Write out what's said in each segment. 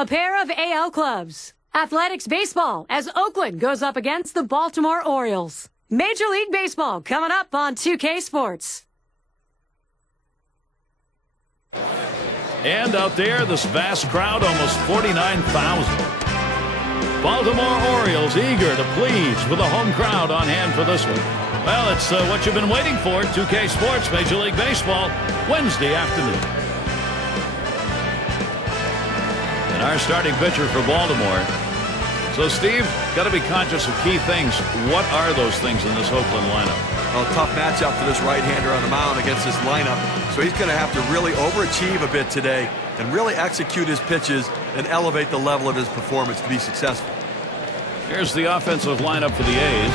A pair of AL clubs. Athletics baseball as Oakland goes up against the Baltimore Orioles. Major League Baseball coming up on 2K Sports. And out there, this vast crowd, almost 49,000. Baltimore Orioles eager to please with a home crowd on hand for this one. Well, it's what you've been waiting for. 2K Sports, Major League Baseball, Wednesday afternoon. And our starting pitcher for Baltimore. So, Steve, got to be conscious of key things. What are those things in this Oakland lineup? Well, tough matchup for this right-hander on the mound against this lineup. So he's going to have to really overachieve a bit today and really execute his pitches and elevate the level of his performance to be successful. Here's the offensive lineup for the A's.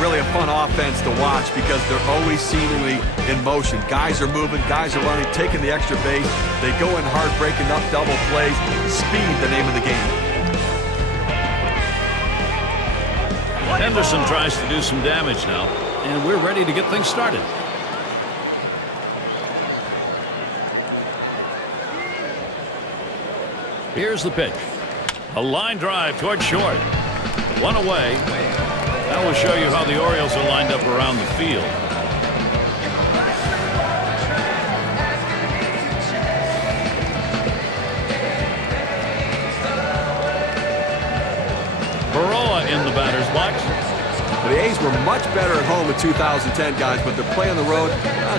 Really a fun offense to watch because they're always seemingly in motion. Guys are moving, guys are running, taking the extra base. They go in hard, breaking up double plays. Speed, the name of the game. Henderson tries to do some damage now, and we're ready to get things started. Here's the pitch. A line drive toward short. One away. That will show you how the Orioles are lined up around the field. Baroa in the batter's box. The A's were much better at home in 2010, guys, but their play on the road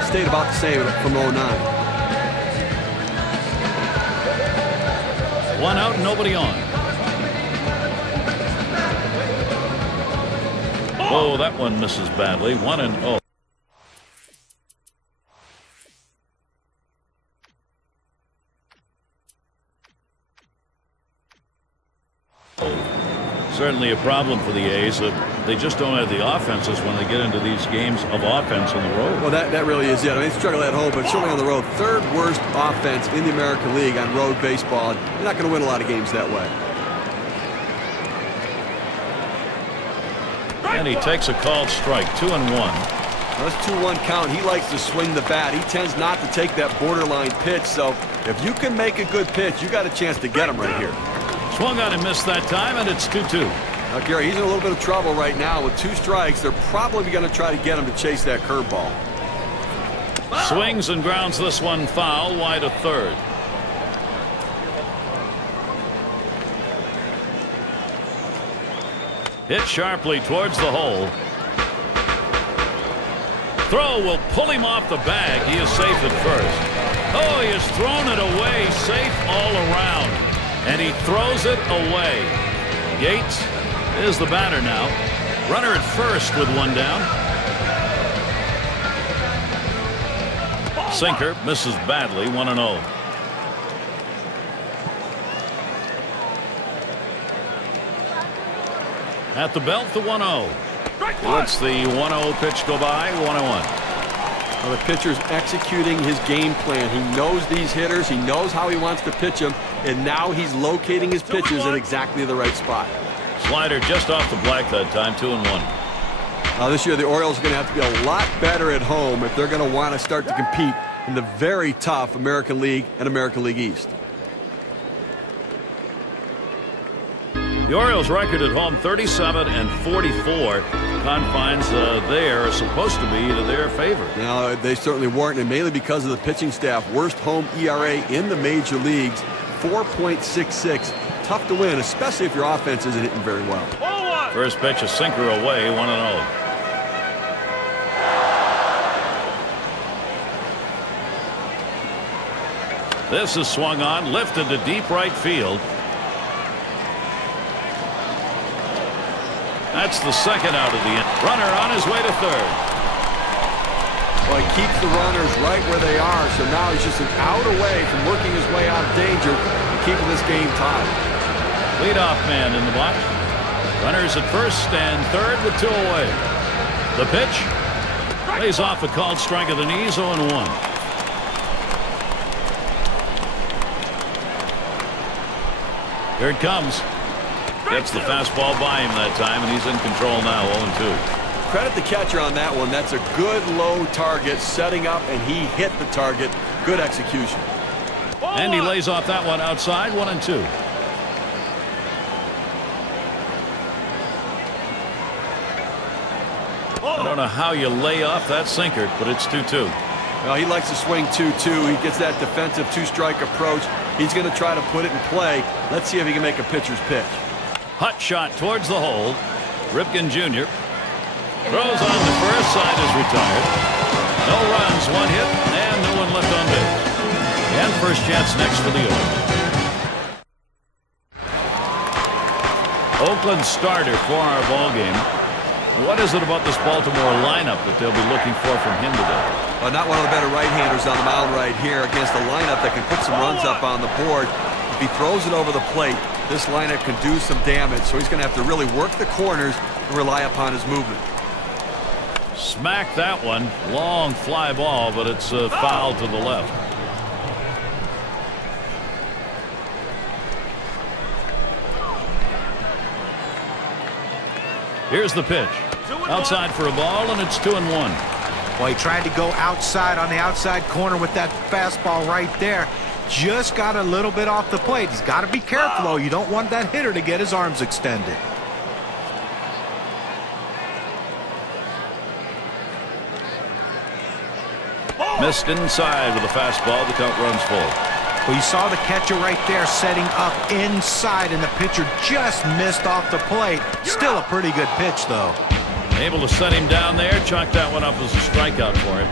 stayed about the same from 09. One out, nobody on. Oh, that one misses badly. 1-0. Certainly a problem for the A's. They just don't have the offenses when they get into these games of offense on the road. Well, that really is it. I mean, they struggle at home, but certainly on the road. Third worst offense in the American League on road baseball. You're not going to win a lot of games that way. And he takes a called strike. 2-1. Now, this 2-1 count. He likes to swing the bat. He tends not to take that borderline pitch. So if you can make a good pitch, you got a chance to get him right here. Swung on and missed that time, and it's 2-2. Now, Gary, he's in a little bit of trouble right now. With 2 strikes, they're probably going to try to get him to chase that curveball. Swings and grounds this one foul, wide of third. Hit sharply towards the hole. Throw will pull him off the bag. He is safe at first. Oh, he has thrown it away, safe all around. And he throws it away. Yates is the batter now. Runner at first with one down. Sinker misses badly. 1-0. At the belt, the 1-0. Lets the 1-0 pitch go by. 1-1. Well, the pitcher's executing his game plan. He knows these hitters. He knows how he wants to pitch them. And now he's locating his pitches in exactly the right spot. Slider just off the black that time. 2-1. This year, the Orioles are going to have to be a lot better at home if they're going to want to start to compete in the very tough American League and American League East. The Orioles' record at home 37-44. Confines they are supposed to be to their favor. Now, they certainly weren't, and mainly because of the pitching staff. Worst home ERA in the major leagues, 4.66. Tough to win, especially if your offense isn't hitting very well. First pitch, a sinker away. 1-0. This is swung on, lifted to deep right field. That's the second out of the inning. Runner on his way to third. Well, he keeps the runners right where they are, so now he's just an out away from working his way out of danger and keeping this game tied. Leadoff man in the box. Runners at first and third with 2 away. The pitch lays off a called strike of the knees. 0-1. Here it comes. Gets the fastball by him that time, and he's in control now. 0-2. Credit the catcher on that one. That's a good low target, setting up, and he hit the target. Good execution. And he lays off that one outside. 1-2. I don't know how you lay off that sinker, but it's 2-2. Well, he likes to swing 2-2. He gets that defensive two-strike approach. He's going to try to put it in play. Let's see if he can make a pitcher's pitch. Hot shot towards the hole. Ripken Jr. throws on the first, side is retired. No runs, one hit, and no one left on base. And first chance next for the Orioles. Oakland starter for our ball game. What is it about this Baltimore lineup that they'll be looking for from him today? Not one of the better right-handers on the mound right here against a lineup that can put some runs up on the board. If he throws it over the plate, this lineup can do some damage, so he's going to have to really work the corners and rely upon his movement. Smack that one. Long fly ball, but it's foul to the left. Here's the pitch. Outside for a ball, and it's 2-1. Well, he tried to go outside on the outside corner with that fastball right there. Just got a little bit off the plate. He's got to be careful, though. You don't want that hitter to get his arms extended. Missed inside with a fastball. The count runs full. Well, you saw the catcher right there setting up inside, and the pitcher just missed off the plate. Still a pretty good pitch, though. Able to set him down there. Chalk that one up as a strikeout for him.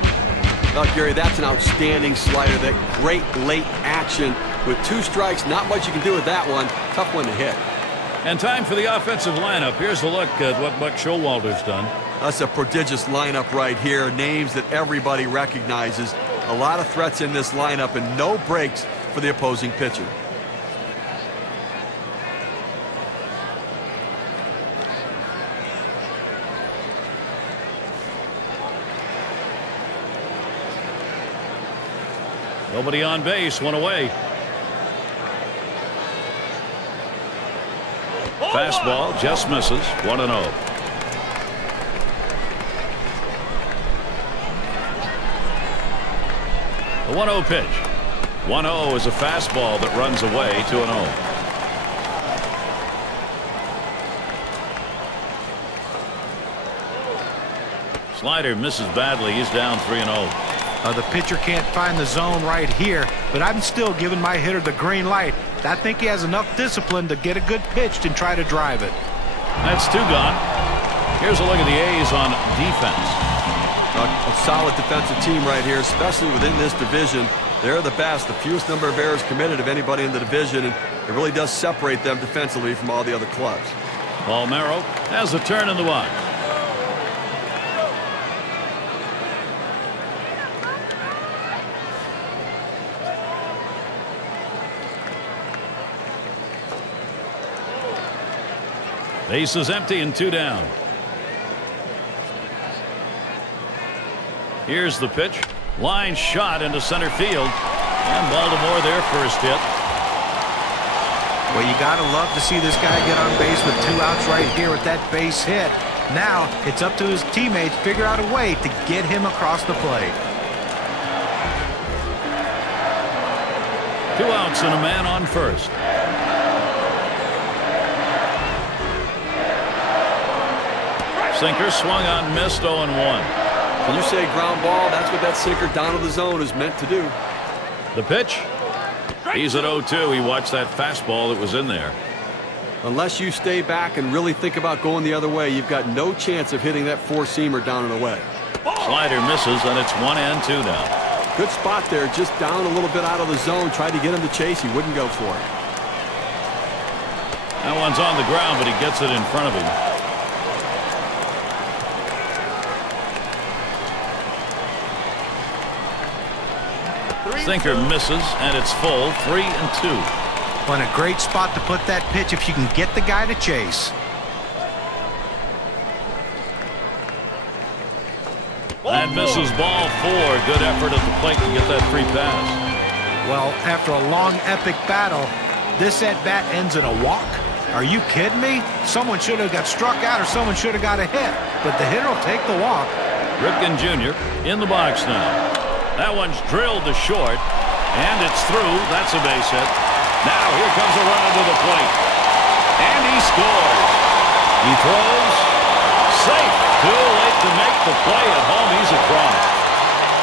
Well, Gary, that's an outstanding slider. That great late action. With 2 strikes, not much you can do with that one. Tough one to hit. And time for the offensive lineup. Here's a look at what Buck Showalter's done. That's a prodigious lineup right here. Names that everybody recognizes. A lot of threats in this lineup and no breaks for the opposing pitcher. Nobody on base, one away. Fastball just misses. 1-0. The 1-0 pitch. 1-0 is a fastball that runs away. 2-0. Slider misses badly. He's down 3-0. The pitcher can't find the zone right here, but I'm still giving my hitter the green light. I think he has enough discipline to get a good pitch and try to drive it. That's 2 gone. Here's a look at the A's on defense. A solid defensive team right here, especially within this division. They're the best, the fewest number of errors committed of anybody in the division, and it really does separate them defensively from all the other clubs. Palmeiro has a turn in the box. Base is empty and 2 down. Here's the pitch. Line shot into center field. And Baltimore their first hit. Well, you got to love to see this guy get on base with 2 outs right here with that base hit. Now it's up to his teammates to figure out a way to get him across the plate. 2 outs and a man on first. Sinker swung on, missed. 0-1. When you say ground ball, that's what that sinker down to the zone is meant to do. The pitch. He's at 0-2. He watched that fastball that was in there. Unless you stay back and really think about going the other way, you've got no chance of hitting that 4-seamer down and away. Slider misses, and it's 1-2 now. Good spot there, just down a little bit out of the zone. Tried to get him to chase. He wouldn't go for it. That one's on the ground, but he gets it in front of him. Sinker misses, and it's full. 3-2. On a great spot to put that pitch if you can get the guy to chase. And misses ball 4. Good effort at the plate to get that free pass. Well, after a long epic battle, this at-bat ends in a walk. Are you kidding me? Someone should have got struck out or someone should have got a hit. But the hitter will take the walk. Ripken Jr. in the box now. That one's drilled to short, and it's through. That's a base hit. Now here comes a runner to the plate, and he scores. He throws, safe. Too late to make the play at home. He's across.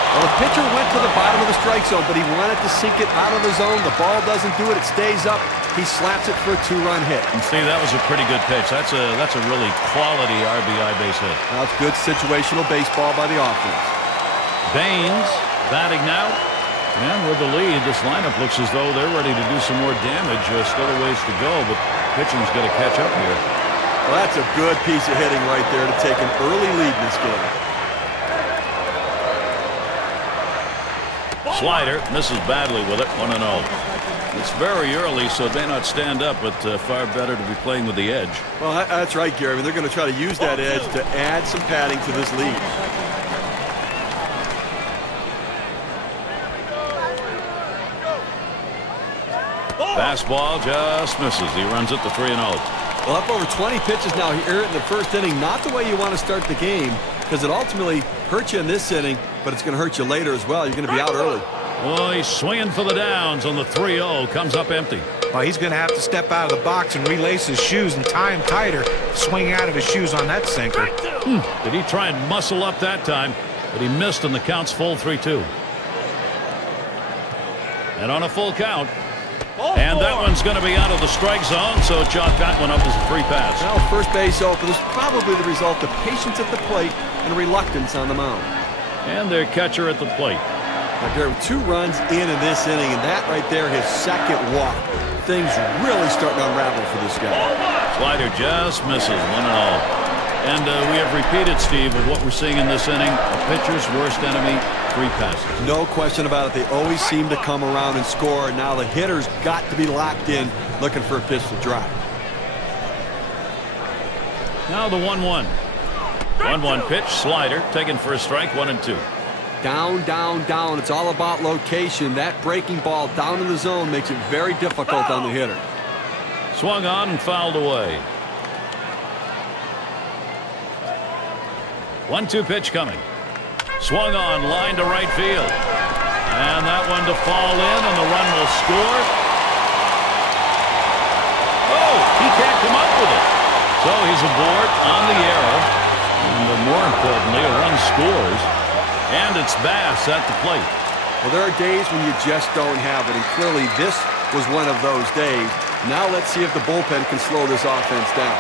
Well, the pitcher went to the bottom of the strike zone, but he wanted to sink it out of the zone. The ball doesn't do it. It stays up. He slaps it for a 2-run hit. And see, that was a pretty good pitch. That's a really quality RBI base hit. That's good situational baseball by the offense. Baines batting now. And with the lead, this lineup looks as though they're ready to do some more damage. Still a ways to go, but pitching's got to catch up here. Well, that's a good piece of hitting right there to take an early lead in this game. Slider misses badly with it, 1-0. It's very early, so it may not stand up, but far better to be playing with the edge. Well, that's right, Gary. I mean, they're going to try to use that edge to add some padding to this lead. Fastball just misses. He runs it to 3-0. Well, up over 20 pitches now here in the first inning. Not the way you want to start the game, because it ultimately hurts you in this inning, but it's going to hurt you later as well. You're going to be out early. Oh, he's swinging for the downs on the 3-0. Comes up empty. Well, he's going to have to step out of the box and relace his shoes and tie him tighter. Swing out of his shoes on that sinker. Did he try and muscle up that time? But he missed, and the count's full 3-2. And on a full count. And that one's going to be out of the strike zone, so chalk that one up as a free pass. Well, first base open. This is probably the result of patience at the plate and reluctance on the mound. And their catcher at the plate. Now, Gary, with 2 runs in this inning, and that right there, his second walk. Things really starting to unravel for this guy. Slider just misses, 1-0. And we have repeated, Steve, of what we're seeing in this inning. A pitcher's worst enemy, 3 passes. No question about it. They always seem to come around and score. Now the hitter's got to be locked in, looking for a pitch to drive. Now the 1-1. 1-1 pitch, slider, taken for a strike, 1-2. Down, down, down. It's all about location. That breaking ball down in the zone makes it very difficult on the hitter. Swung on and fouled away. 1-2 pitch coming. Swung on, line to right field. And that one to fall in, and the run will score. Oh, he can't come up with it. So he's aboard on the arrow. And more importantly, a run scores. And it's Bass at the plate. Well, there are days when you just don't have it, and clearly this was one of those days. Now let's see if the bullpen can slow this offense down.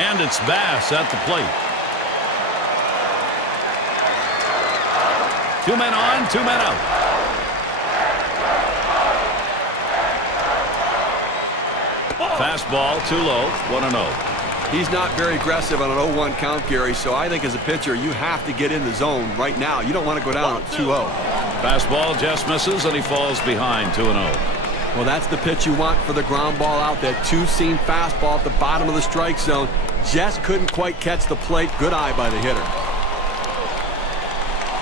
And it's Bass at the plate. 2 men on, 2 men out. Fastball too low, 1-0. He's not very aggressive on an 0-1 count, Gary, so I think as a pitcher you have to get in the zone right now. You don't want to go down at 2-0. Fastball just misses, and he falls behind 2-0. Well, that's the pitch you want for the ground ball out. That 2-seam fastball at the bottom of the strike zone. Just couldn't quite catch the plate. Good eye by the hitter.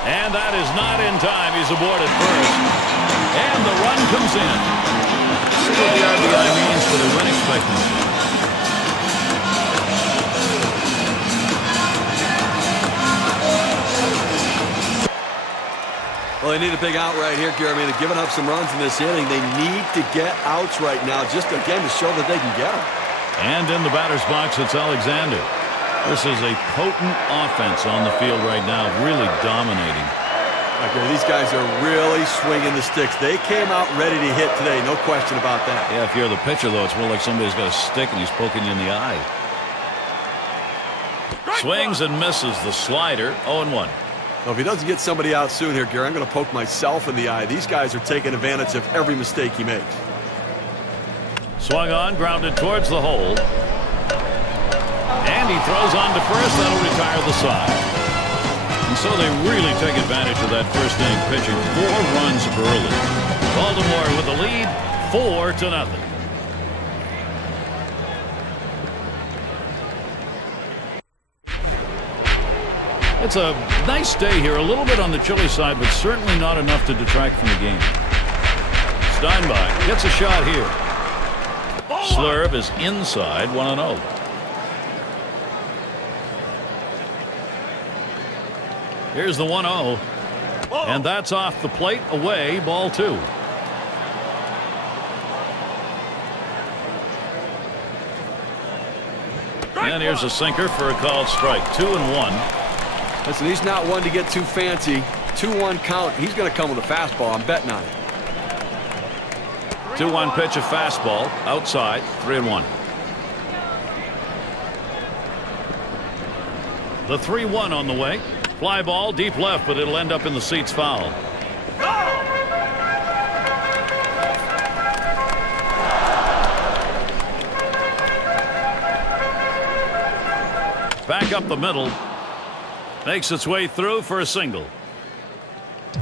And that is not in time. He's aboard at first. And the run comes in. See what the RBI means for the win expectancy. Well, they need a big out right here, Gary. I mean, they're giving up some runs in this inning. They need to get outs right now, just again to show that they can get them. And in the batter's box, it's Alexander. This is a potent offense on the field right now, really dominating. Okay, these guys are really swinging the sticks. They came out ready to hit today, no question about that. Yeah, if you're the pitcher, though, it's more like somebody's got a stick and he's poking you in the eye. Swings and misses the slider, 0-1. Well, if he doesn't get somebody out soon here, Gary, I'm going to poke myself in the eye. These guys are taking advantage of every mistake he makes. Swung on, grounded towards the hole. And he throws on to first. That'll retire the side. And so they really take advantage of that first inning pitching. 4 runs early. Baltimore with the lead, 4-0. It's a nice day here, a little bit on the chilly side, but certainly not enough to detract from the game. Steinbach gets a shot here. Slurve is inside 1-0. Here's the 1-0. And that's off the plate. Away, ball 2. And here's a sinker for a called strike. 2-1. Listen, he's not one to get too fancy. 2-1 count. He's going to come with a fastball. I'm betting on it. 2-1 pitch, a fastball outside. 3-1. The 3-1 on the way. Fly ball deep left, but it'll end up in the seats foul. Back up the middle. Makes its way through for a single.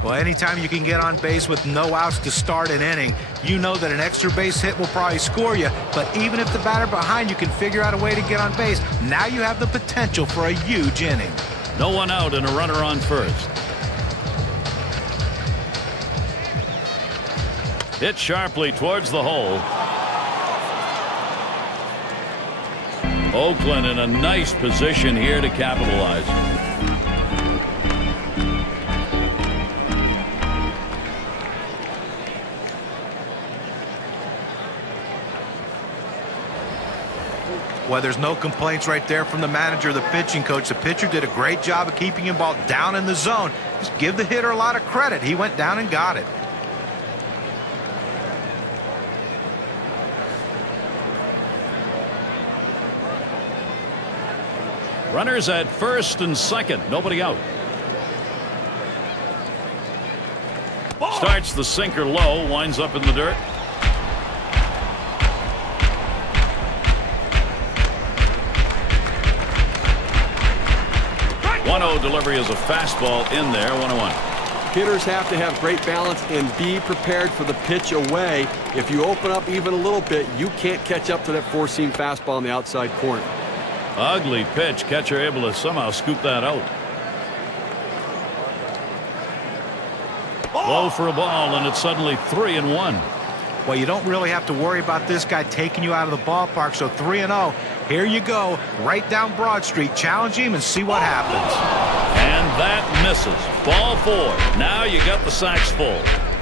Well, anytime you can get on base with no outs to start an inning, you know that an extra base hit will probably score you. But even if the batter behind you can figure out a way to get on base, now you have the potential for a huge inning. No one out and a runner on first. Hit sharply towards the hole. Oakland in a nice position here to capitalize. Well, there's no complaints right there from the manager, the pitching coach. The pitcher did a great job of keeping him ball down in the zone. Just give the hitter a lot of credit. He went down and got it. Runners at first and second. Nobody out. Starts the sinker low. Winds up in the dirt. 1-0 delivery is a fastball in there. 1-1. Hitters have to have great balance and be prepared for the pitch away. If you open up even a little bit, you can't catch up to that four-seam fastball in the outside corner. Ugly pitch. Catcher able to somehow scoop that out. Low for a ball, and it's suddenly 3-1. Well, you don't really have to worry about this guy taking you out of the ballpark. So 3-0. Here you go. Right down Broad Street. Challenge him and see what happens. And that misses. Ball 4. Now you got the sacks full.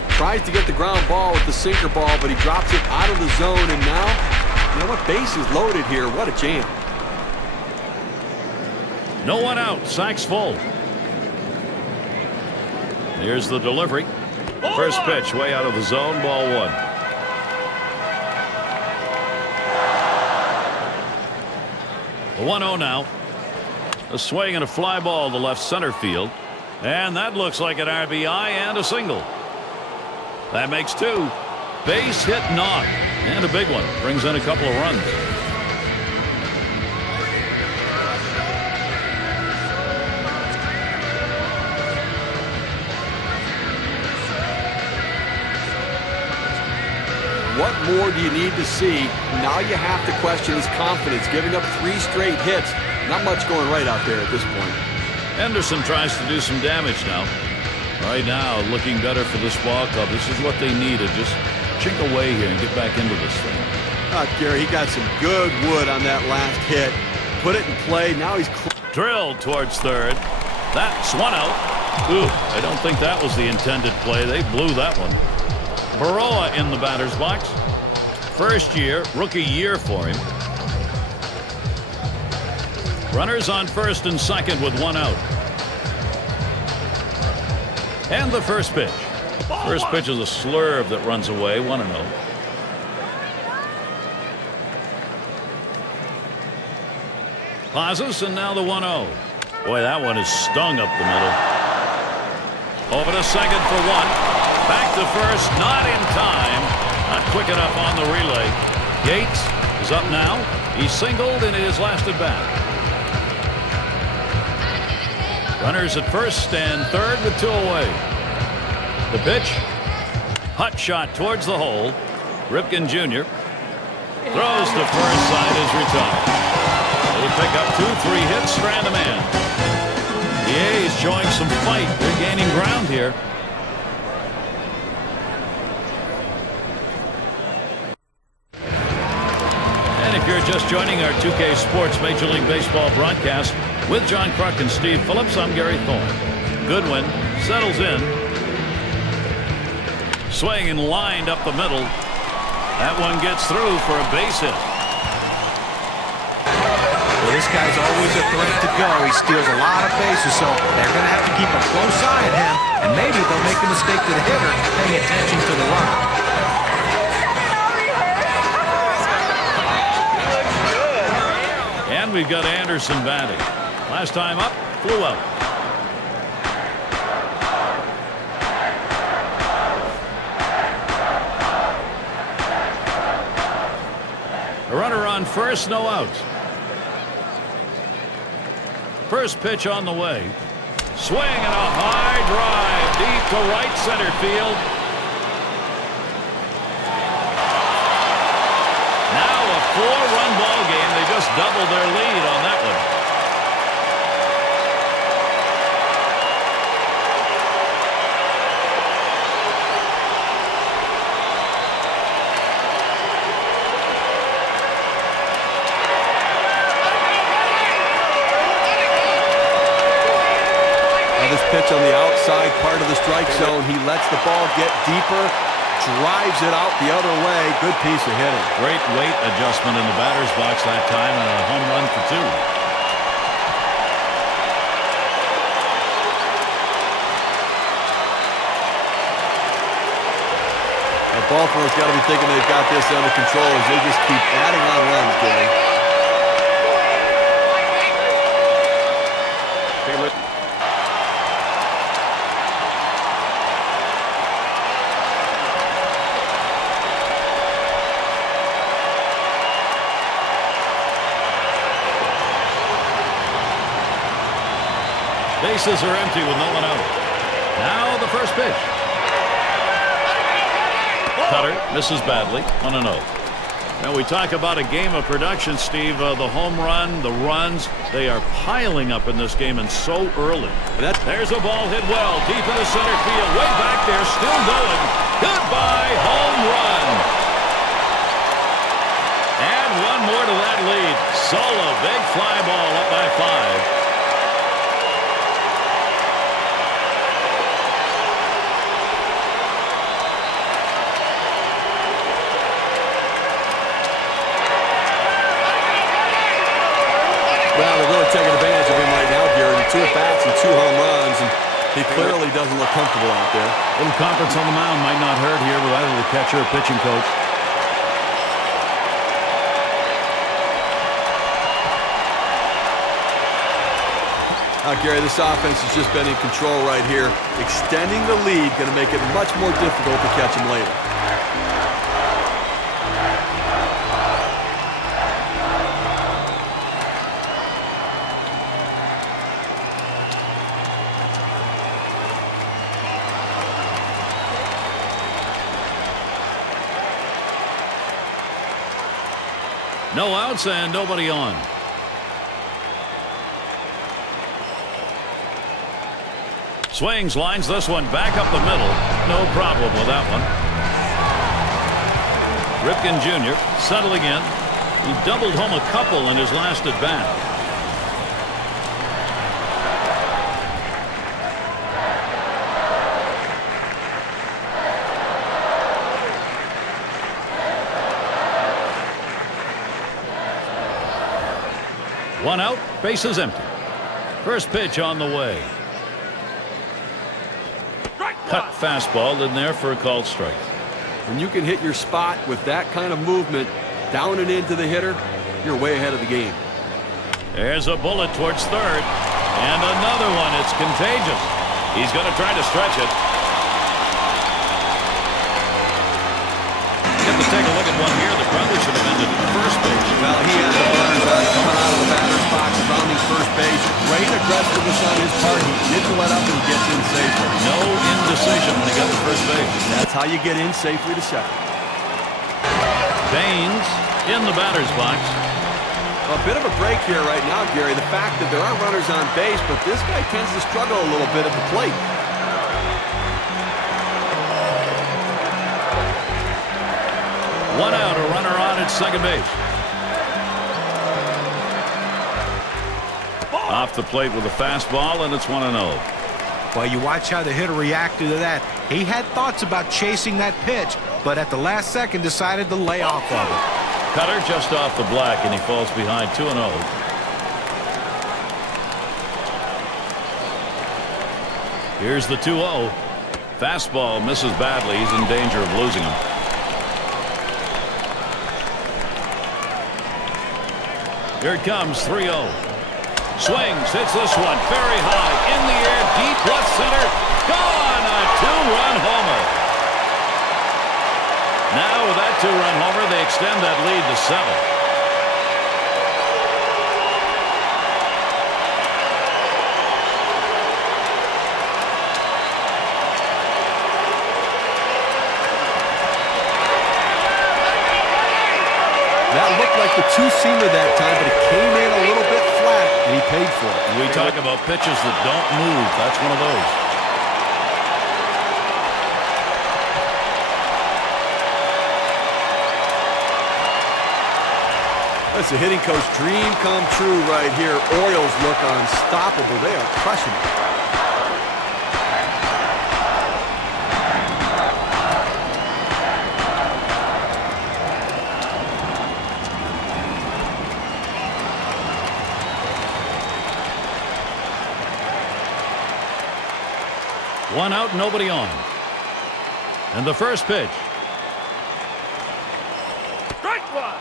Tries to get the ground ball with the sinker ball, but he drops it out of the zone. And now, you know what? Base is loaded here. What a jam. No one out. Sacks full. Here's the delivery. First pitch way out of the zone. Ball 1. The 1-0 now. A swing and a fly ball to left center field. And that looks like an RBI and a single. That makes 2. Base hit knock. And a big one. Brings in a couple of runs. What more do you need to see? Now you have to question his confidence. Giving up 3 straight hits. Not much going right out there at this point. Henderson tries to do some damage now. Right now, looking better for this ball club. This is what they needed. Just chink away here and get back into this thing. Gary, he got some good wood on that last hit. Put it in play. Now he's drilled towards third. That's one out. Ooh, I don't think that was the intended play. They blew that one. Baroa in the batter's box. First year, rookie year for him. Runners on first and second with 1 out. And the first pitch. First pitch is a slurve that runs away. 1-0. Pauses, and now the 1-0. Boy, that one is stung up the middle. Over to second for 1. Back to first, not in time. Not quick enough on the relay. Yates is up now. He singled in his last at bat. Runners at first and third with 2 away. The pitch. Hot shot towards the hole. Ripken Jr. throws to first. Side is retired. They pick up 2-3 hits, strand a man. The A's showing some fight. They're gaining ground here. If you're just joining our 2K Sports Major League Baseball broadcast with John Kruk and Steve Phillips, I'm Gary Thorne. Goodwin settles in. Swing and lined up the middle. That one gets through for a base hit. Well, this guy's always a threat to go. He steals a lot of bases, so they're going to have to keep a close eye at him, and maybe they'll make the mistake to the hitter, paying attention to the runner. And we've got Anderson batting. Last time up, flew out. A runner on first, no outs. First pitch on the way. Swing and a high drive deep to right center field. Now a 4-run ball game. They just doubled their lead on that one. This pitch on the outside part of the strike zone. He lets the ball get deeper, drives it out the other way. Good piece of hitting. Great weight adjustment in the batter's box that time, and a home run for 2. Baltimore's got to be thinking they've got this under control as they just keep adding on runs, Gary. Take a look. Bases are empty with no one out. Now the first pitch. Cutter misses badly. 1-0. Now we talk about a game of production, Steve. The home run, the runs, they are piling up in this game and so early. There's a ball hit well deep into center field. Way back there, still going. Goodbye, home run. And one more to that lead. Solo, big fly ball up by 5. Well, they're really taking advantage of him right now, Gary. 2 at-bats and 2 home runs, and he clearly doesn't look comfortable out there. A little conference on the mound might not hurt here with either the catcher or pitching coach. Gary, this offense has just been in control right here. Extending the lead going to make it much more difficult to catch him later. No outs and nobody on. Swings, lines this one back up the middle. No problem with that one. Ripken Jr. settling in. He doubled home a couple in his last at bat. One out, bases empty. First pitch on the way. Cut fastball in there for a called strike. When you can hit your spot with that kind of movement down and into the hitter, you're way ahead of the game. There's a bullet towards third. And another one. It's contagious. He's going to try to stretch it. Get to take a look at one here that probably should have ended at first base. Well, he has the runners coming out of the batter's box, rounding first base. Great aggressiveness on his part. He didn't let up and he gets in safely. No indecision when he got to first base. That's how you get in safely to second. Baines in the batter's box. A bit of a break here right now, Gary. The fact that there are runners on base, but this guy tends to struggle a little bit at the plate. One out, a runner on at second base. Off the plate with a fastball, and it's 1-0. Well, you watch how the hitter reacted to that. He had thoughts about chasing that pitch, but at the last second decided to lay off of it. Cutter just off the black, and he falls behind 2-0. Here's the 2-0. Fastball misses badly. He's in danger of losing him. Here it comes, 3-0. Swings, hits this one very high, in the air, deep left center. Gone! A 2-run homer. Now with that 2-run homer, they extend that lead to 7. That looked like the two-seamer that time, but it came in a little bit flat, and he paid for it. We talk about pitches that don't move. That's one of those. That's a hitting coach dream come true right here. Orioles look unstoppable. They are crushing it. One out, nobody on. And the first pitch. Strike one.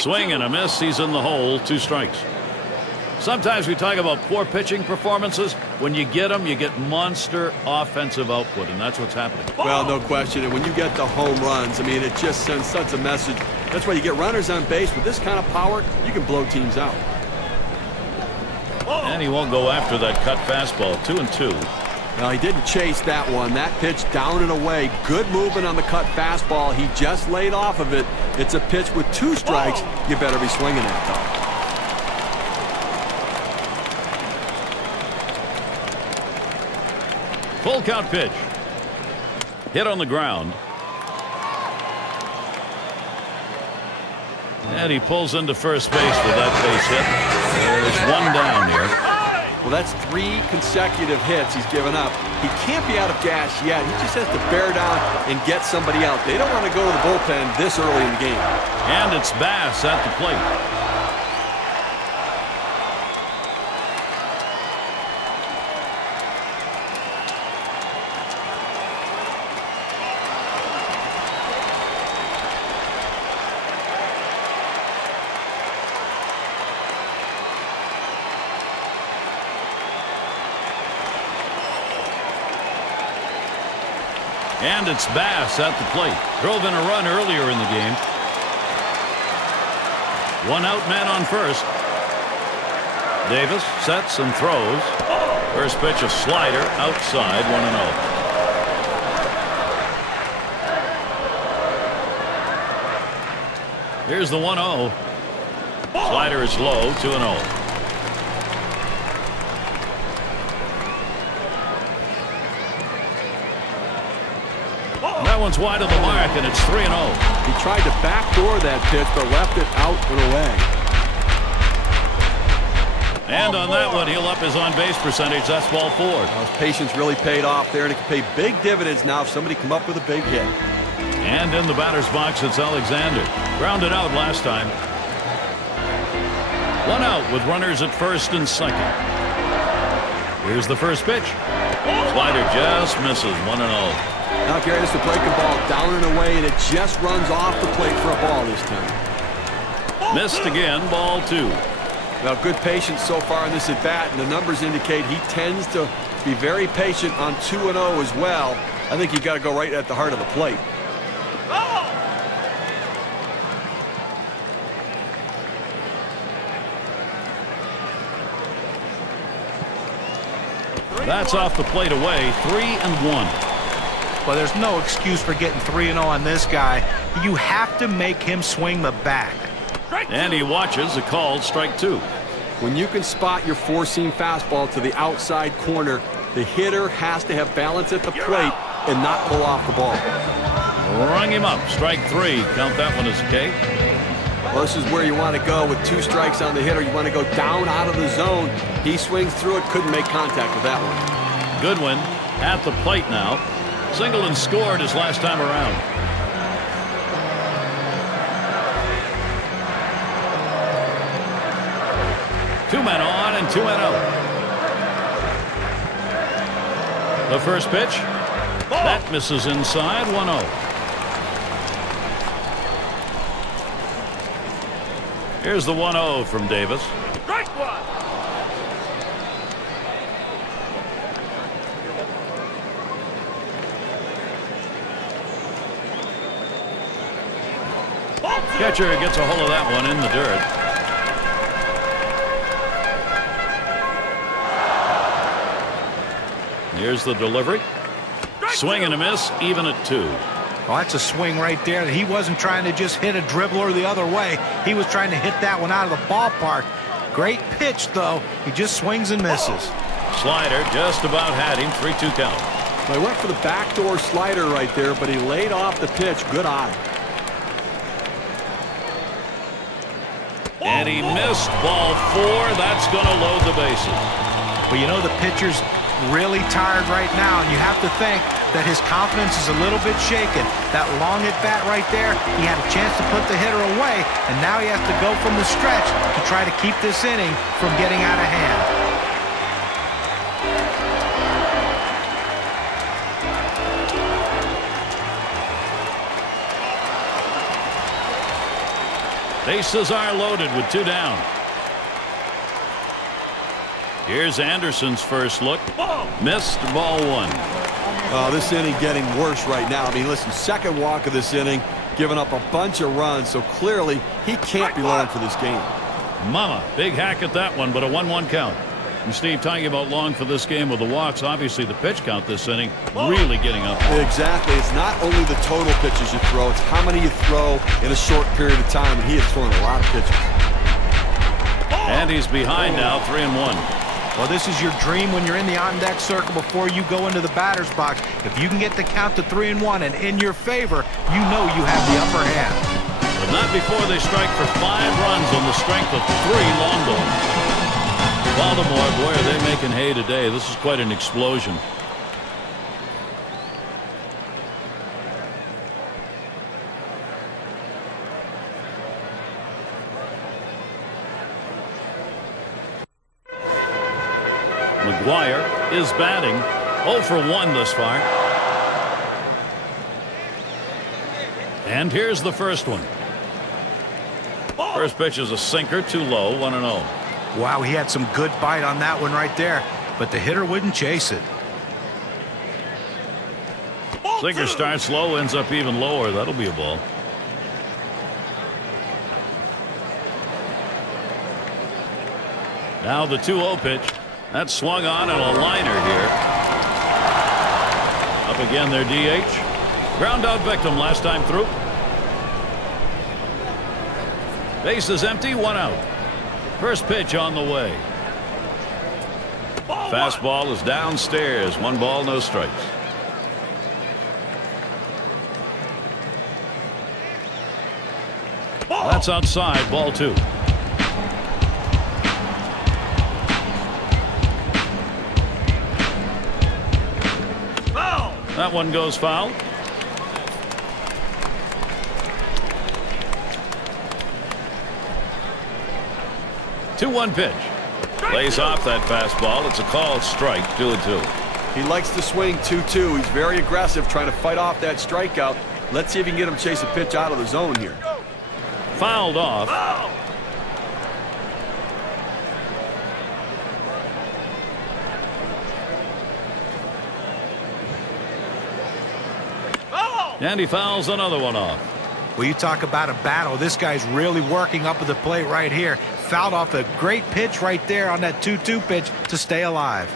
Swing and a miss. He's in the hole. 2 strikes. Sometimes we talk about poor pitching performances. When you get them, you get monster offensive output, and that's what's happening. Well, no question. And when you get the home runs, I mean, it just sends such a message. That's why you get runners on base. With this kind of power, you can blow teams out. And he won't go after that cut fastball. 2-2. Now, he didn't chase that one. That pitch down and away. Good movement on the cut fastball. He just laid off of it. It's a pitch with 2 strikes. You better be swinging it, though. Full count pitch. Hit on the ground. And he pulls into first base with that base hit. There's 1 down here. Well, that's 3 consecutive hits he's given up. He can't be out of gas yet. He just has to bear down and get somebody out. They don't want to go to the bullpen this early in the game. And it's Bass at the plate. And it's Bass at the plate. Drove in a run earlier in the game. 1 out, man on first. Davis sets and throws. First pitch, a slider outside, 1-0. Here's the 1-0. Slider is low, 2-0. That one's wide of the mark, and it's 3-0. He tried to backdoor that pitch, but left it out and away. And on that one, he'll up his on-base percentage. That's ball 4. Well, his patience really paid off there, and it can pay big dividends now if somebody come up with a big hit. And in the batter's box, it's Alexander. Grounded out last time. 1 out with runners at first and second. Here's the first pitch. Slider just misses, 1-0. Now, Gary, this is a breaking ball down and away, and it just runs off the plate for a ball this time. Missed again, ball 2. Now, good patience so far in this at-bat, and the numbers indicate he tends to be very patient on 2-0 as well. I think you got to go right at the heart of the plate. That's off the plate away, 3-1. Well, there's no excuse for getting 3-0 on this guy. You have to make him swing the bat. And he watches a called strike 2. When you can spot your 4-seam fastball to the outside corner, the hitter has to have balance at the plate and not pull off the ball. Rung him up. Strike 3. Count that one as K. Well, this is where you want to go with 2 strikes on the hitter. You want to go down out of the zone. He swings through it, couldn't make contact with that one. Goodwin at the plate now. Singled and scored his last time around. Two men on and 2 men out. The first pitch. That misses inside. 1-0. Here's the 1-0 from Davis. Strike 1. Catcher gets a hold of that one in the dirt. Here's the delivery. Swing and a miss, even at 2. Well, that's a swing right there. He wasn't trying to just hit a dribbler the other way. He was trying to hit that one out of the ballpark. Great pitch, though. He just swings and misses. Slider just about had him. 3-2 count. Well, he went for the backdoor slider right there, but he laid off the pitch. Good eye. And he missed ball 4. That's going to load the bases. Well, you know, the pitcher's really tired right now, and you have to think that his confidence is a little bit shaken. That long at bat right there, he had a chance to put the hitter away, and now he has to go from the stretch to try to keep this inning from getting out of hand. Bases are loaded with 2 down. Here's Anderson's first look. Missed ball 1. This inning getting worse right now. I mean, listen, second walk of this inning, giving up a bunch of runs, so clearly he can't be long for this game. Mama, big hack at that one, but a 1-1 count. And Steve, talking about long for this game with the walks, obviously the pitch count this inning really getting up. Exactly. It's not only the total pitches you throw, it's how many you throw in a short period of time, and he has thrown a lot of pitches. And he's behind now, 3-1. Well, this is your dream when you're in the on-deck circle before you go into the batter's box. If you can get the count to 3-1 and in your favor, you know you have the upper hand. But not before they strike for 5 runs on the strength of 3 long balls. Baltimore, boy, are they making hay today. This is quite an explosion. McGuire is batting 0 for 1 thus far. And here's the first one. First pitch is a sinker, too low, 1-0. Wow, he had some good bite on that one right there, but the hitter wouldn't chase it. Sinker starts low, ends up even lower. That'll be a ball. Now the 2-0 pitch. That's swung on and a liner here. Up again their DH. Ground out victim last time through. Base is empty, 1 out. First pitch on the way. Fastball is downstairs. 1 ball, no strikes. That's outside, ball 2. That one goes foul. Two 2-1 pitch. Lays off that fastball. It's a called strike. 2-2. He likes to swing 2-2. He's very aggressive, trying to fight off that strikeout. Let's see if he can get him to chase a pitch out of the zone here. Fouled off. And he fouls another one off. Well, you talk about a battle. This guy's really working up at the plate right here. Fouled off a great pitch right there on that 2-2 pitch to stay alive.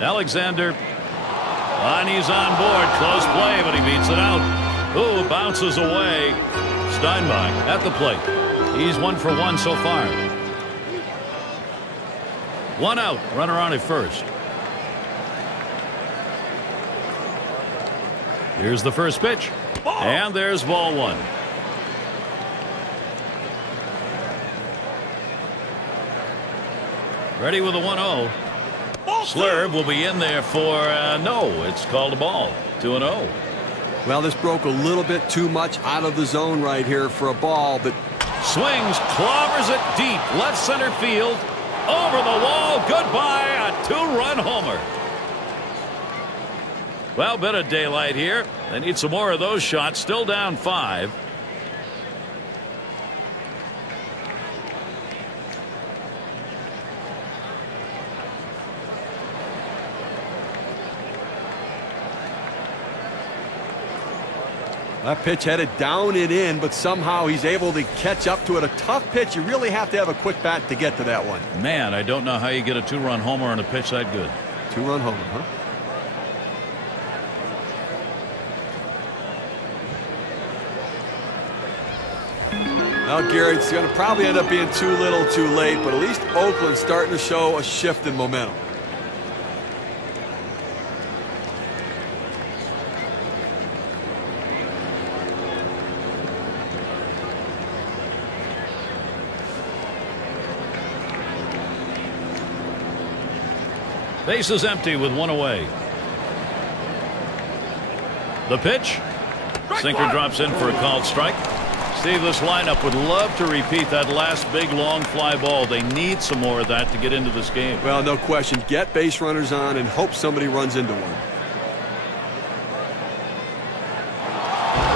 Alexander, and he's on board. Close play, but he beats it out. Ooh, bounces away. Steinbach at the plate. He's 1 for 1 so far. 1 out. Runner on at first. Here's the first pitch. And there's ball one. Ready with a 1-0. Slurve will be in there for no. It's called a ball. 2-0. Well, this broke a little bit too much out of the zone right here for a ball, but swings, clobbers it deep, left center field, over the wall. Goodbye, a 2-run homer. Well, bit of daylight here. They need some more of those shots. Still down 5. That pitch headed down and in, but somehow he's able to catch up to it. A tough pitch. You really have to have a quick bat to get to that one. Man, I don't know how you get a 2-run homer on a pitch that good. 2-run homer, huh? Well, Gary, it's going to probably end up being too little too late, but at least Oakland's starting to show a shift in momentum. Base is empty with 1 away. The pitch. Sinker drops in for a called strike. Steve, this lineup would love to repeat that last big long fly ball. They need some more of that to get into this game. Well, no question. Get base runners on and hope somebody runs into one. 2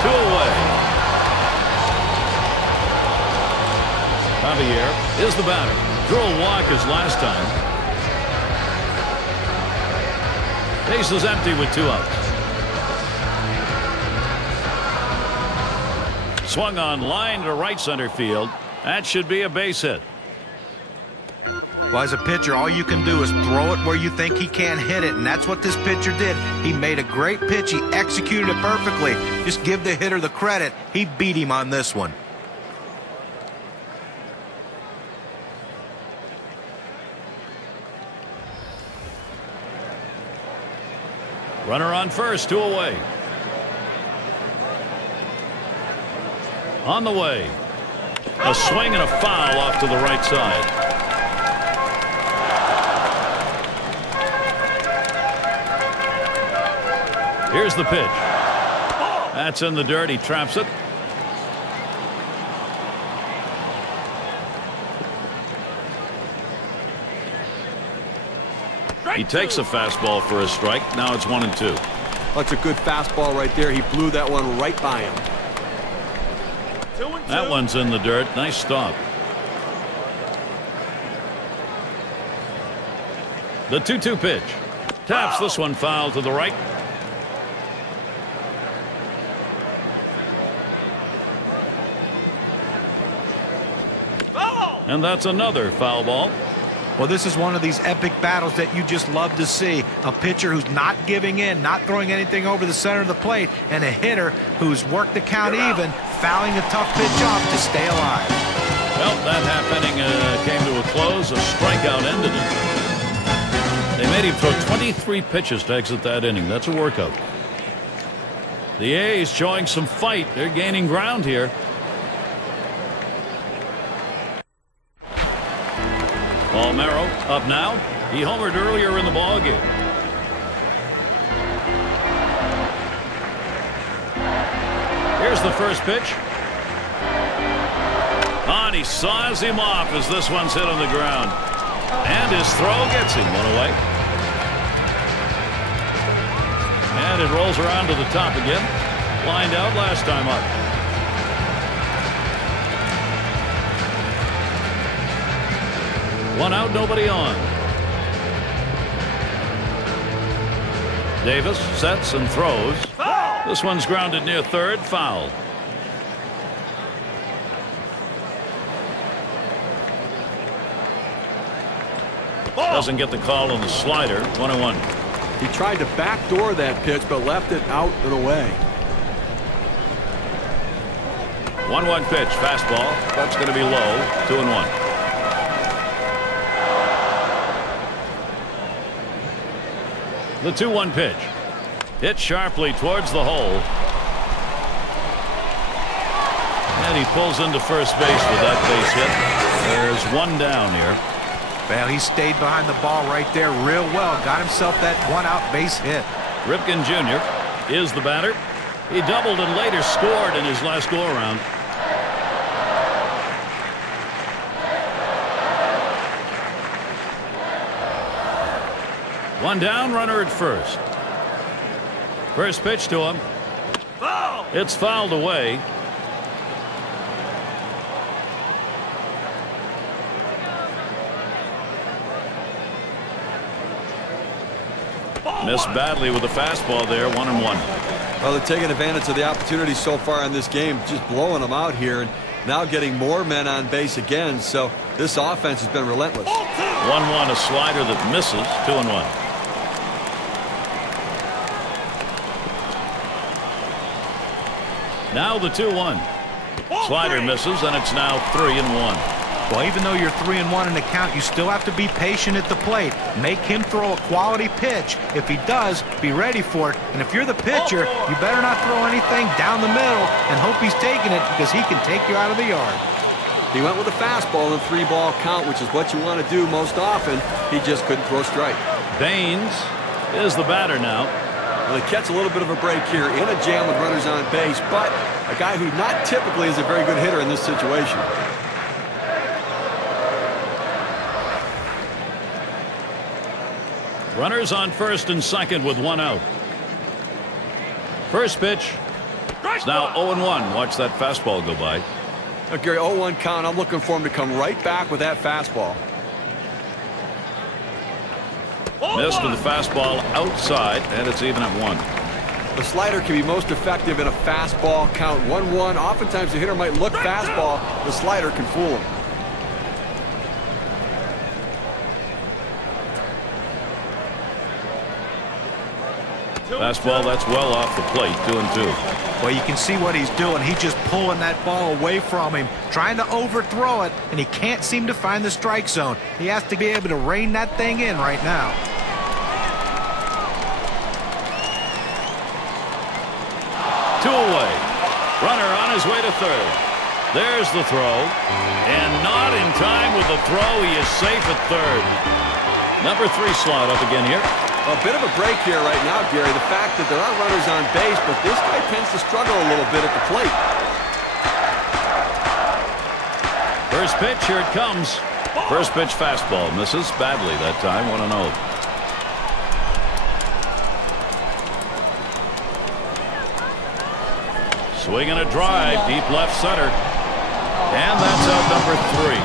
away. Javier is the batter. Drew a walk his last time. Base is empty with 2 outs. Swung on line to right center field. That should be a base hit. Well, as a pitcher, all you can do is throw it where you think he can't hit it, and that's what this pitcher did. He made a great pitch. He executed it perfectly. Just give the hitter the credit. He beat him on this one. Runner on first, 2 away. On the way. A swing and a foul off to the right side. Here's the pitch. That's in the dirt. He traps it. He takes a fastball for a strike. Now it's 1-2. That's a good fastball right there. He blew that one right by him. That one's in the dirt. Nice stop. The 2-2 pitch. Taps this one foul to the right. And that's another foul ball. Well, this is one of these epic battles that you just love to see. A pitcher who's not giving in, not throwing anything over the center of the plate, and a hitter who's worked the count even, fouling a tough pitch off to stay alive. Well, that half inning came to a close. A strikeout ended it. They made him throw 23 pitches to exit that inning. That's a workout. The A's showing some fight. They're gaining ground here. Palmeiro up now. He homered earlier in the ballgame. Here's the first pitch. And he saws him off as this one's hit on the ground. And his throw gets him 1 away. And it rolls around to the top again. Lined out last time up. 1 out, nobody on. Davis sets and throws. This one's grounded near third. Foul. Doesn't get the call on the slider. 1-1. He tried to backdoor that pitch, but left it out and away. 1-1 pitch. Fastball. That's going to be low. 2-1. The 2-1 pitch. Hit sharply towards the hole. And he pulls into first base with that base hit. There's one down here. Well, he stayed behind the ball right there real well. Got himself that one-out base hit. Ripken Jr. is the batter. He doubled and later scored in his last go-around. One down, runner at first. First pitch to him. Foul. It's fouled away. Missed badly with the fastball there. 1-1. Well, they're taking advantage of the opportunity so far in this game, just blowing them out here, and now getting more men on base again. So this offense has been relentless. 1-1, a slider that misses. 2-1. Now the 2-1. Slider misses, and it's now 3-1. Well, even though you're 3-1 in the count, you still have to be patient at the plate. Make him throw a quality pitch. If he does, be ready for it. And if you're the pitcher, you better not throw anything down the middle and hope he's taking it, because he can take you out of the yard. He went with a fastball in a 3-ball count, which is what you want to do most often. He just couldn't throw strike. Baines is the batter now. Well, he gets a little bit of a break here in a jam with runners on base, but a guy who not typically is a very good hitter in this situation. Runners on first and second with one out. First pitch. It's now 0-1. Watch that fastball go by. Now, Gary, 0-1 count. I'm looking for him to come right back with that fastball. Missed with the fastball outside, and it's even at 1. The slider can be most effective in a fastball count. 1-1. Oftentimes the hitter might look fastball. The slider can fool him. Fastball that's well off the plate. 2-2. Well, you can see what he's doing. He's just pulling that ball away from him, trying to overthrow it, and he can't seem to find the strike zone. He has to be able to rein that thing in right now. Two away. Runner on his way to third. There's the throw. And not in time with the throw. He is safe at third. Number 3 slot up again here. A bit of a break here right now, Gary. The fact that there are runners on base, but this guy tends to struggle a little bit at the plate. First pitch, here it comes. First pitch fastball. Misses badly that time. 1-0. Swing and a drive. Deep left center. And that's out number 3.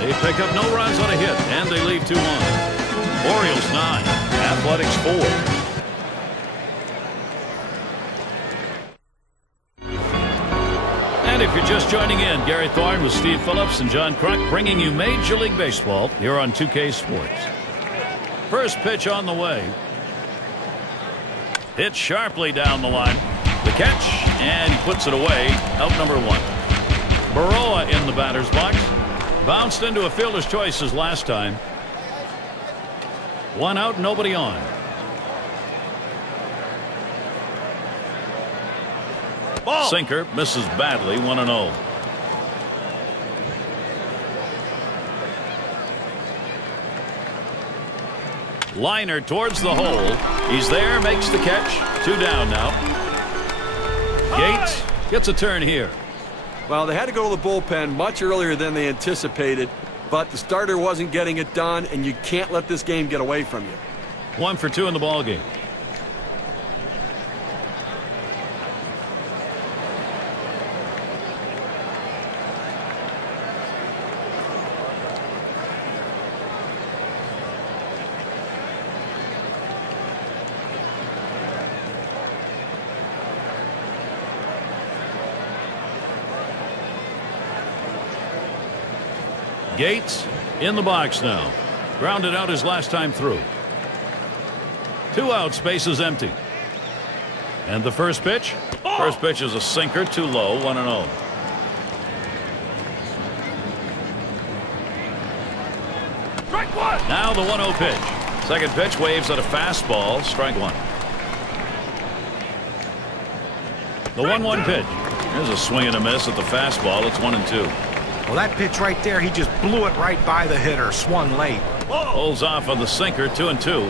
They pick up no runs on a hit, and they leave 2-1. Orioles 9, Athletics 4. And if you're just joining in, Gary Thorne with Steve Phillips and John Kruk bringing you Major League Baseball here on 2K Sports. First pitch on the way. Hit sharply down the line. The catch, and he puts it away. Out number 1. Baroa in the batter's box. Bounced into a fielder's choice as last time. 1 out, nobody on. Ball. Sinker misses badly. 1-0. Liner towards the hole. He's there, makes the catch. 2 down now. Gates gets a turn here. Well, they had to go to the bullpen much earlier than they anticipated, but the starter wasn't getting it done, and you can't let this game get away from you. 1 for 2 in the ball game. Gates in the box now. Grounded out his last time through. 2 outs, base is empty. And the first pitch? First pitch is a sinker, too low, 1-0. Strike 1. Now the 1-0 pitch. Second pitch waves at a fastball, strike 1. The 1-1 pitch. There's a swing and a miss at the fastball. It's 1-2. Well, that pitch right there, he just blew it right by the hitter. Swung late. Holds off on the sinker. 2-2.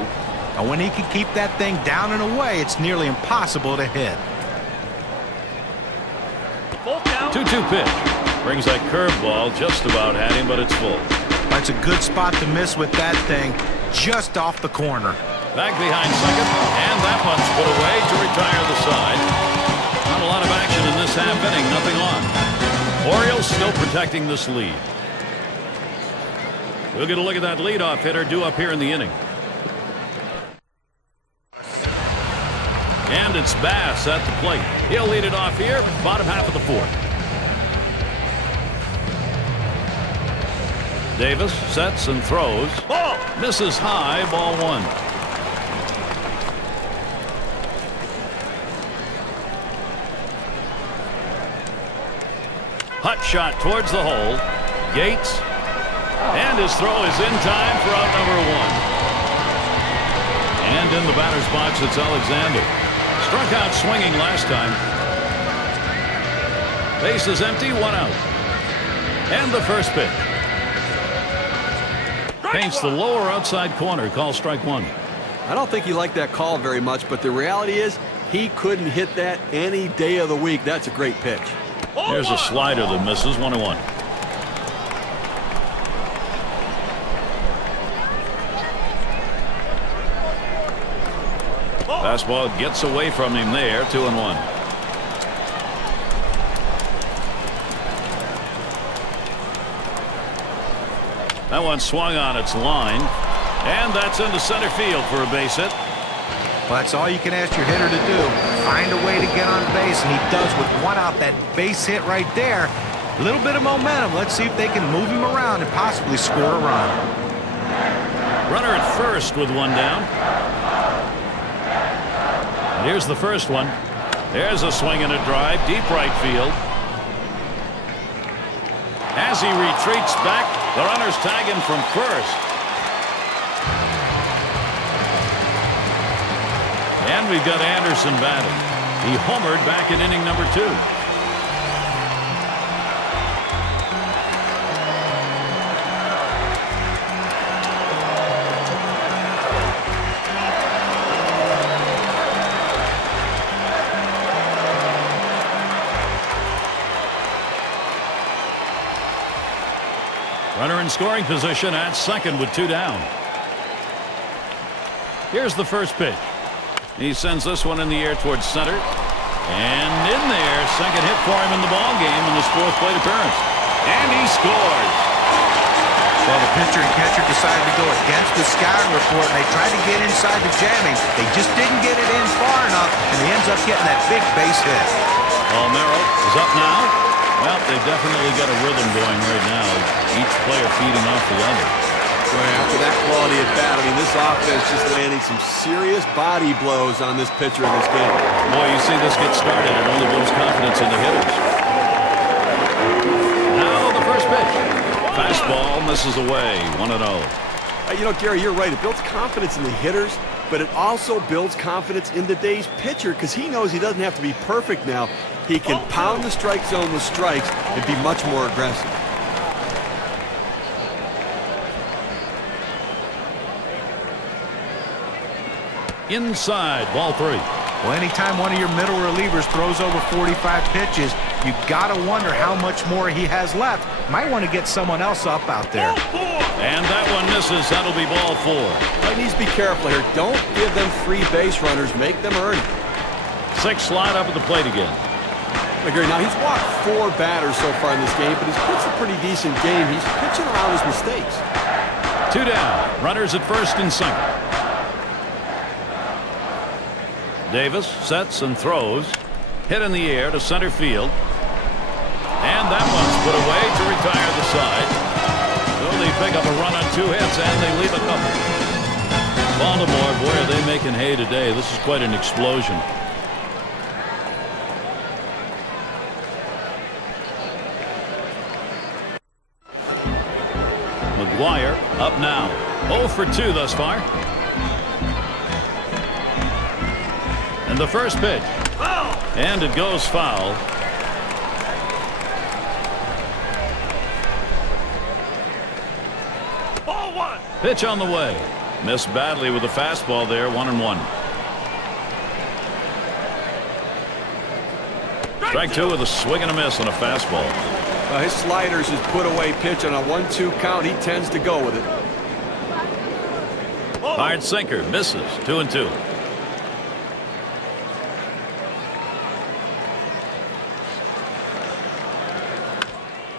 And when he can keep that thing down and away, it's nearly impossible to hit. 2-2 pitch. Brings that curveball. Just about had him, but it's full. That's a good spot to miss with that thing. Just off the corner. Back behind second. And that one's put away to retire the side. Not a lot of action in this half inning. Nothing on. Orioles still protecting this lead. We'll get a look at that leadoff hitter due up here in the inning. And it's Bass at the plate. He'll lead it off here, bottom half of the fourth. Davis sets and throws. Ball misses high, ball 1. Hut shot towards the hole. Gates. And his throw is in time for out number 1. And in the batter's box, it's Alexander. Struck out swinging last time. Base is empty, 1 out. And the first pitch. Paints the lower outside corner. Call strike 1. I don't think he liked that call very much, but the reality is he couldn't hit that any day of the week. That's a great pitch. There's a slider that misses. 1-1. Fastball gets away from him there. 2-1. That one swung on its line, and that's into center field for a base hit. Well, that's all you can ask your hitter to do. Find a way to get on base, and he does with 1 out. That base hit right there. A little bit of momentum. Let's see if they can move him around and possibly score a run. Runner at first with 1 down. And here's the first one. There's a swing and a drive, deep right field. As he retreats back, the runners tag him from first. And we've got Anderson batting. He homered back in inning number 2. Runner in scoring position at second with 2 down. Here's the first pitch. He sends this one in the air towards center. And in there, second hit for him in the ball game in his 4th plate appearance. And he scores. Well, the pitcher and catcher decided to go against the scouting report, and they tried to get inside the jamming. They just didn't get it in far enough, and he ends up getting that big base hit. Palmero is up now. Well, they've definitely got a rhythm going right now. Each player feeding off the other. Boy, after that quality at bat, I mean, this offense just landing some serious body blows on this pitcher in this game. Boy, you see this get started, it only builds confidence in the hitters. Now the first pitch. Fastball misses away. 1-0. You know, Gary, you're right. It builds confidence in the hitters, but it also builds confidence in the day's pitcher because he knows he doesn't have to be perfect now. He can pound the strike zone with strikes and be much more aggressive. Inside, ball 3. Well, anytime one of your middle relievers throws over 45 pitches, you got to wonder how much more he has left. Might want to get someone else up out there. And that one misses. That'll be ball 4. He needs to be careful here. Don't give them free base runners. Make them earn it. 6 slide up at the plate again. Now, he's walked 4 batters so far in this game, but he's pitched a pretty decent game. He's pitching around his mistakes. 2 down. Runners at first and second. Davis sets and throws. Hit in the air to center field. And that one's put away to retire the side. So they pick up a run on 2 hits, and they leave a couple. Baltimore, boy, are they making hay today. This is quite an explosion. McGuire up now. 0 for 2 thus far. And the first pitch. And it goes foul. Ball one. Pitch on the way. Missed badly with the fastball there. 1-1. Strike two with a swing and a miss on a fastball. His sliders his put away pitch on a 1-2 count. He tends to go with it. Hard sinker misses. 2-2.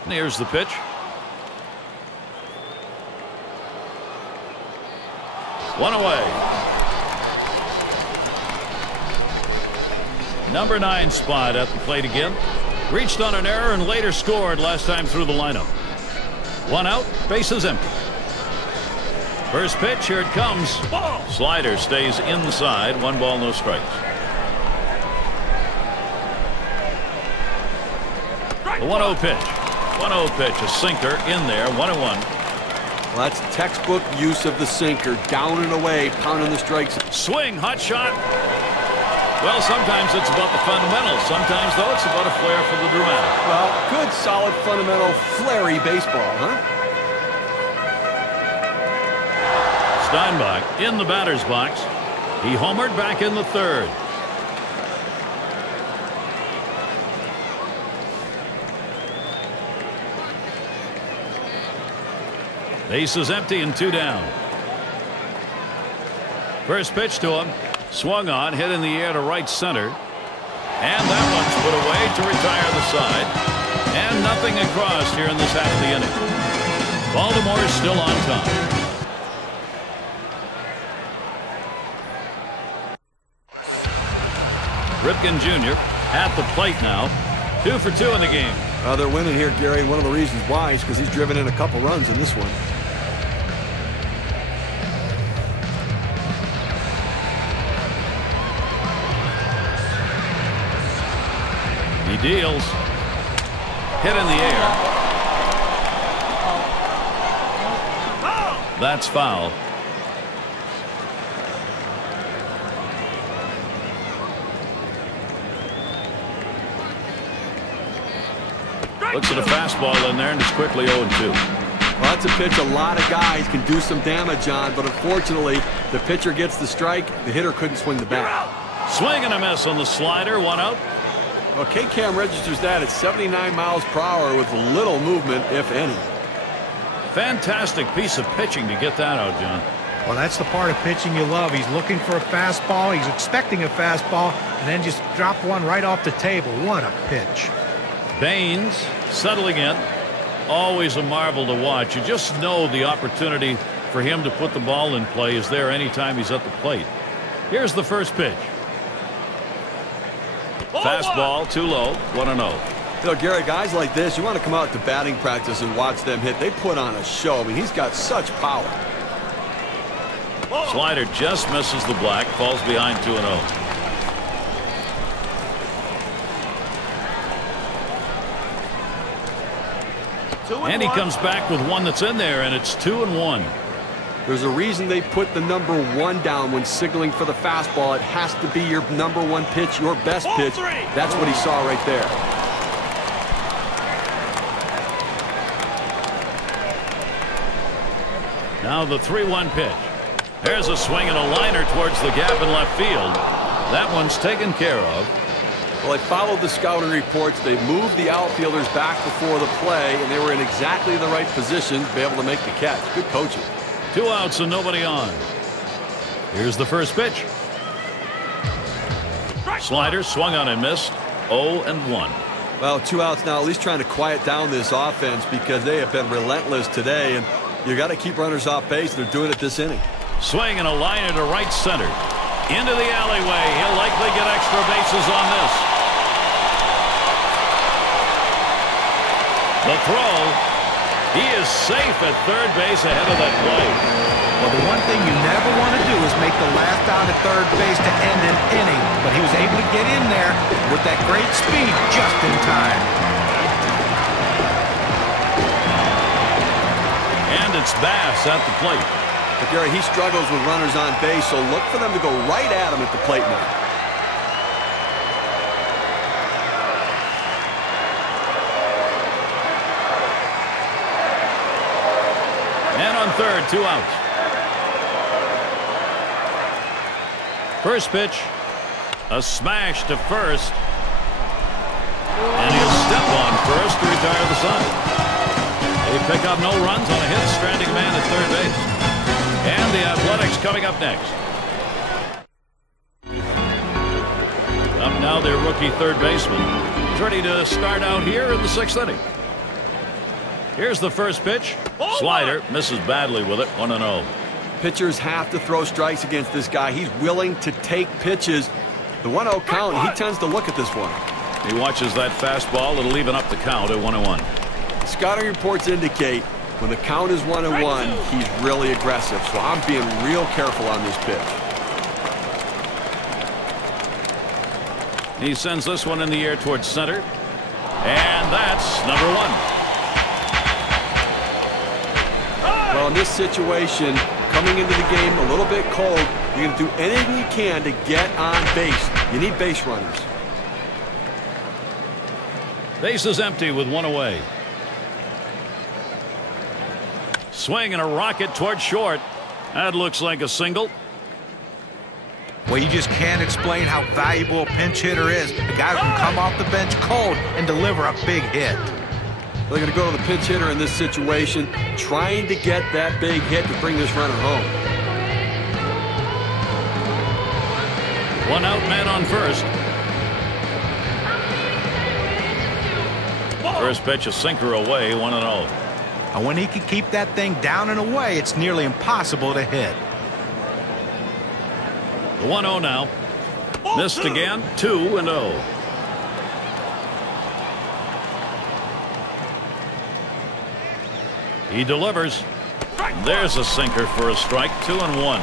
Here's the pitch. One away. Number 9 spot at the plate again. Reached on an error and later scored last time through the lineup. One out, bases empty. First pitch, here it comes. Slider stays inside. 1 ball, no strikes. The 1-0 pitch. 1-0 pitch, a sinker in there. 1-1. Well, that's textbook use of the sinker. Down and away, pounding the strikes. Swing, hot shot. Well, sometimes it's about the fundamentals. Sometimes, though, it's about a flair for the dramatic. Well, good, solid, fundamental, flary baseball, huh? Steinbach in the batter's box. He homered back in the third. Base is empty and 2 down. First pitch to him. Swung on, hit in the air to right center. And that one's put away to retire the side. And nothing across here in this half of the inning. Baltimore is still on top. Ripken Jr. at the plate now. 2 for 2 in the game. They're winning here, Gary. One of the reasons why is because he's driven in a couple runs in this one. He deals. Hit in the air. That's foul. Looks at a fastball in there and it's quickly 0-2. Well, that's a pitch a lot of guys can do some damage on, but unfortunately, the pitcher gets the strike. The hitter couldn't swing the bat. Swing and a miss on the slider. 1 out. Well, K-Cam registers that at 79 miles per hour with little movement, if any. Fantastic piece of pitching to get that out, John. Well, that's the part of pitching you love. He's looking for a fastball. He's expecting a fastball, and then just drop one right off the table. What a pitch. Baines settling in. Always a marvel to watch. You just know the opportunity for him to put the ball in play is there anytime he's at the plate. Here's the first pitch. Fastball too low. 1-0. You know, Gary, guys like this, you want to come out to batting practice and watch them hit. They put on a show. I mean, he's got such power. Slider just misses the black. Falls behind 2-0. And he comes back with one that's in there, and it's 2-1. There's a reason they put the number 1 down when signaling for the fastball. It has to be your number 1 pitch, your best pitch. That's what he saw right there. Now the 3-1 pitch. There's a swing and a liner towards the gap in left field. That one's taken care of. Well, they followed the scouting reports. They moved the outfielders back before the play, and they were in exactly the right position to be able to make the catch. Good coaching. 2 outs and nobody on. Here's the first pitch. Slider swung on and missed. 0-1. Well, 2 outs now, at least trying to quiet down this offense because they have been relentless today, and you got to keep runners off base. They're doing it this inning. Swing and a liner to right center. Into the alleyway. He'll likely get extra bases on this. The throw. He is safe at third base ahead of that play. Well, the one thing you never want to do is make the last out at third base to end an inning. But he was able to get in there with that great speed just in time. And it's Bass at the plate. But Gary, he struggles with runners on base, so look for them to go right at him at the plate now. on third, 2 outs. First pitch, a smash to first. And he'll step on first to retire the side. They pick up no runs on a hit, stranding a man at third base. And the Athletics coming up next. Up now their rookie third baseman. He's ready to start out here in the 6th inning. Here's the first pitch. Slider misses badly with it, 1-0. Pitchers have to throw strikes against this guy. He's willing to take pitches. The 1-0 count, he tends to look at this one. He watches that fastball. It'll even up the count at 1-1. Scouting reports indicate when the count is 1-1, he's really aggressive. So I'm being real careful on this pitch. He sends this one in the air towards center. And that's number 1. Well, in this situation, coming into the game a little bit cold, you're going to do anything you can to get on base. You need base runners. Base is empty with 1 away. Swing and a rocket toward short. That looks like a single. Well, you just can't explain how valuable a pinch hitter is. A guy who can come off the bench cold and deliver a big hit. They're going to go to the pinch hitter in this situation, trying to get that big hit to bring this runner home. 1 out, man on first. First pitch, a sinker away, 1-0. And when he can keep that thing down and away, it's nearly impossible to hit. The 1-0 now. Missed again, 2-0. He delivers. There's a sinker for a strike, 2-1.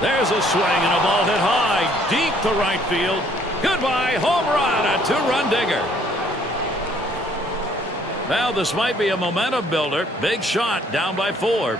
There's a swing and a ball hit high, deep to right field. Goodbye, home run, a 2-run digger. Now this might be a momentum builder. Big shot, down by 4.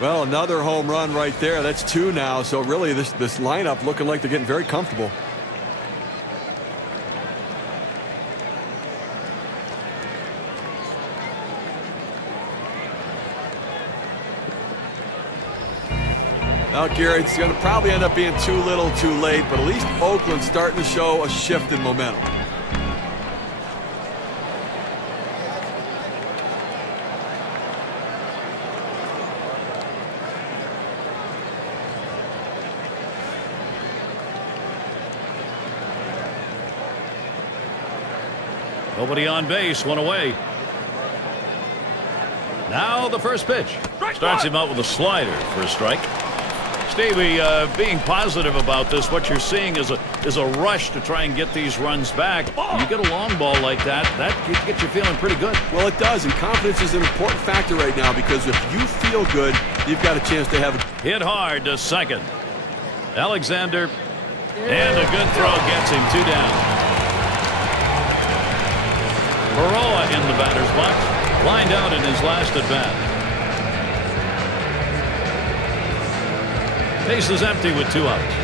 Well, another home run right there. That's 2 now. So really this lineup looking like they're getting very comfortable. Now, Gary, it's going to probably end up being too little too late, but at least Oakland's starting to show a shift in momentum. Nobody on base, 1 away. Now the first pitch. Starts him out with a slider for a strike. Stevie, being positive about this, what you're seeing is a rush to try and get these runs back. You get a long ball like that gets you feeling pretty good. Well, it does, and confidence is an important factor right now because if you feel good, you've got a chance to have a hit hard to second. Alexander, and a good throw gets him 2 down. Baroa in the batter's box, lined out in his last at bat. Base is empty with 2 outs.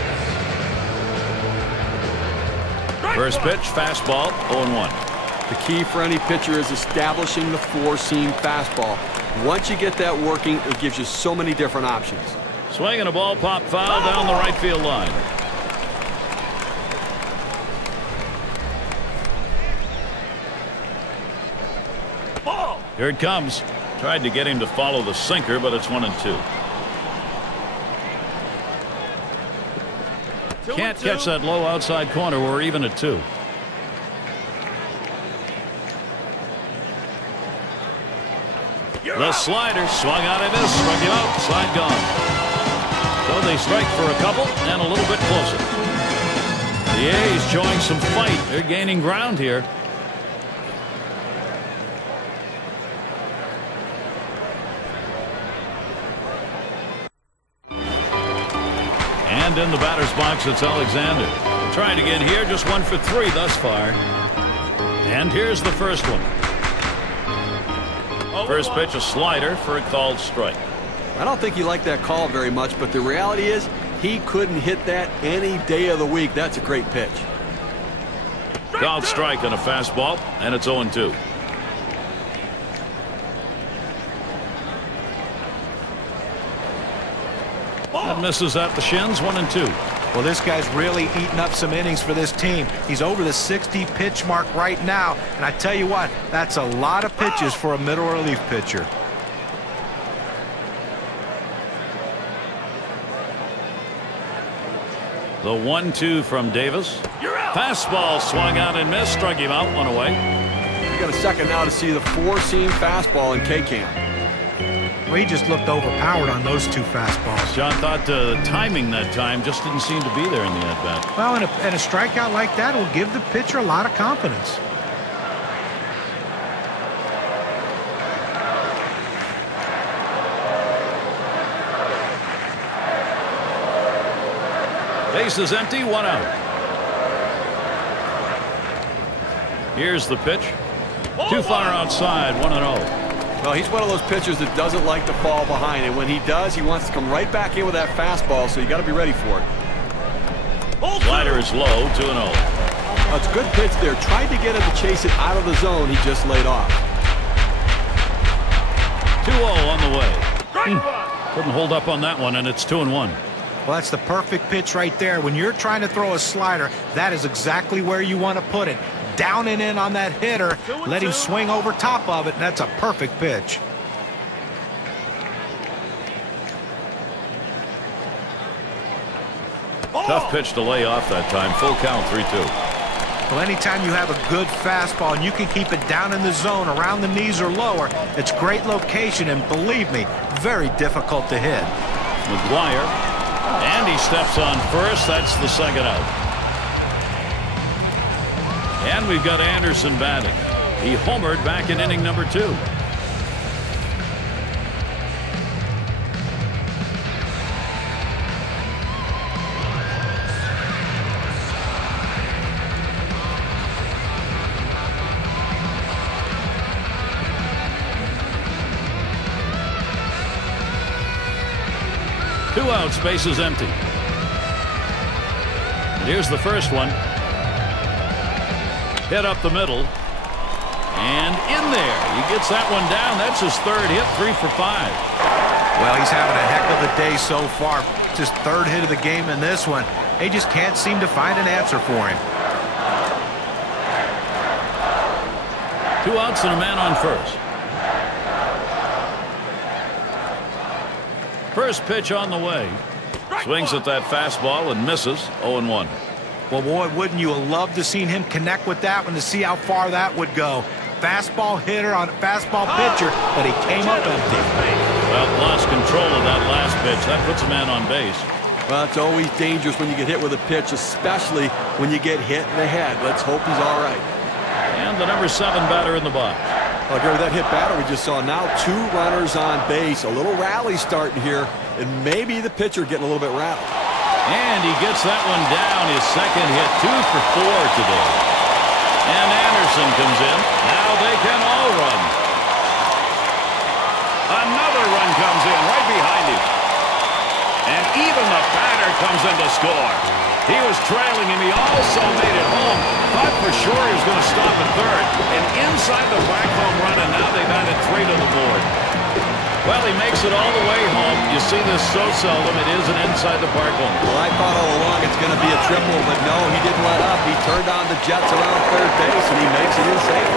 First pitch, fastball, 0-1. The key for any pitcher is establishing the 4-seam fastball. Once you get that working, it gives you so many different options. Swing and a ball pop foul down the right field line. Here it comes. Tried to get him to follow the sinker, but it's 1-2. Can't catch that low outside corner. We're even at 2. The slider swung on and missed. Struck him out. Slide gone. So they strike for a couple and a little bit closer. The A's showing some fight. They're gaining ground here. And in the batter's box, it's Alexander. Trying to get here, just 1 for 3 thus far. And here's the first one. First pitch, a slider for a called strike. I don't think he liked that call very much, but the reality is he couldn't hit that any day of the week. That's a great pitch. Called strike on a fastball, and it's 0-2. That misses at the shins, 1-2. Well, this guy's really eating up some innings for this team. He's over the 60 pitch mark right now, and I tell you what, that's a lot of pitches for a middle relief pitcher. The 1-2 from Davis. Fastball swung out and missed, struck him out, 1 away. You got a second now to see the 4-seam fastball in K-Camp. Well, he just looked overpowered on those 2 fastballs. John thought timing that time just didn't seem to be there in the at-bat. Well, and a strikeout like that will give the pitcher a lot of confidence. Base is empty, 1 out. Here's the pitch. Too far outside, 1-0. Well, he's one of those pitchers that doesn't like to fall behind, and when he does, he wants to come right back in with that fastball, so you got to be ready for it. Slider is low, 2-0. Well, it's a good pitch there. Tried to get him to chase it out of the zone. He just laid off. 2-0 on the way. Couldn't hold up on that one, and it's 2-1. Well, that's the perfect pitch right there. When you're trying to throw a slider, that is exactly where you want to put it. Down and in on that hitter, let him swing over top of it, and that's a perfect pitch. Tough pitch to lay off that time. Full count, 3-2. Well, anytime you have a good fastball and you can keep it down in the zone around the knees or lower, it's great location, and believe me, very difficult to hit. McGuire, and he steps on first. That's the second out. And we've got Anderson batting. He homered back in inning number 2. Two outs, bases empty. And here's the first one. Hit up the middle. And in there. He gets that one down. That's his 3rd hit, 3 for 5. Well, he's having a heck of a day so far. It's his 3rd hit of the game in this one. They just can't seem to find an answer for him. 2 outs and a man on first. First pitch on the way. Swings at that fastball and misses. 0-1. Well, boy, wouldn't you have loved to seen him connect with that one to see how far that would go. Fastball hitter on a fastball pitcher, but he came up empty. Well, lost control of that last pitch. That puts a man on base. Well, it's always dangerous when you get hit with a pitch, especially when you get hit in the head. Let's hope he's all right. And the number 7 batter in the box. Well, Gary, that hit batter we just saw, now 2 runners on base. A little rally starting here, and maybe the pitcher getting a little bit rattled. And he gets that one down. His 2nd hit, 2 for 4 today. And Anderson comes in. Now they can all run. Another run comes in right behind him. And even the batter comes in to score. He was trailing him. He also made it home. Thought for sure he was going to stop at 3rd. And inside the back home run, and now they've added 3 to the board. Well, he makes it all the way home. You see this so seldom. It is an inside the park home. Well, I thought all along it's going to be a triple, but no, he didn't let up. He turned on the Jets around 3rd base, and he makes it in safe.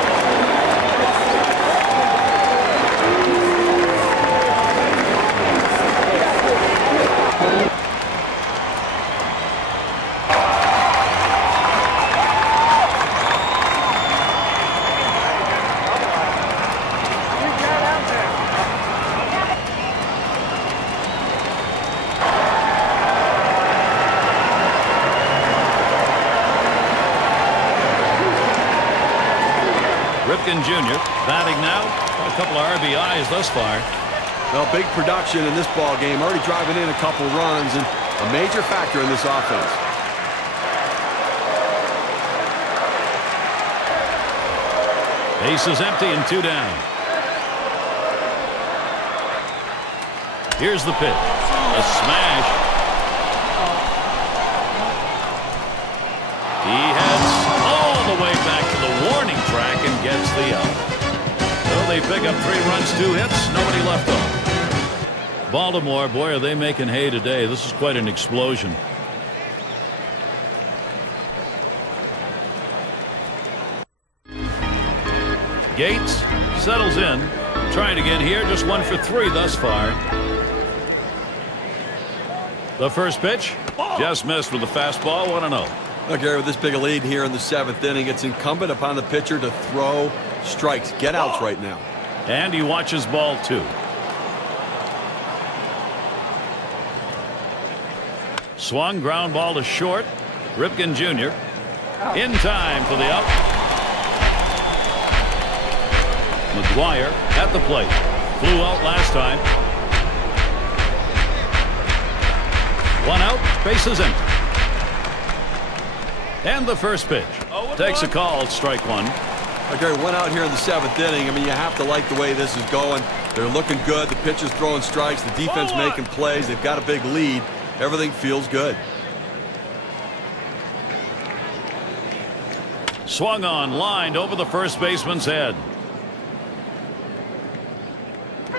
Jr. batting now. A couple of RBIs thus far. Well, big production in this ball game. Already driving in a couple runs, and a major factor in this offense. Base is empty and 2 down. Here's the pitch. A smash. He heads all the way back to the warning track and gets the out. So they pick up 3 runs, 2 hits, nobody left on. Baltimore, boy, are they making hay today. This is quite an explosion. Gates settles in, trying again here, just 1 for 3 thus far. The first pitch just missed with the fastball. 1-0. Look, Gary, with this big a lead here in the 7th inning, it's incumbent upon the pitcher to throw strikes, get outs right now. And he watches ball 2. Swung, ground ball to short. Ripken Jr. in time for the out. McGuire at the plate. Flew out last time. 1 out, bases empty. And the first pitch. Takes a call, strike 1. Okay, 1 out here in the 7th inning. I mean, you have to like the way this is going. They're looking good. The pitcher's throwing strikes. The defense making plays. They've got a big lead. Everything feels good. Swung on, lined over the first baseman's head.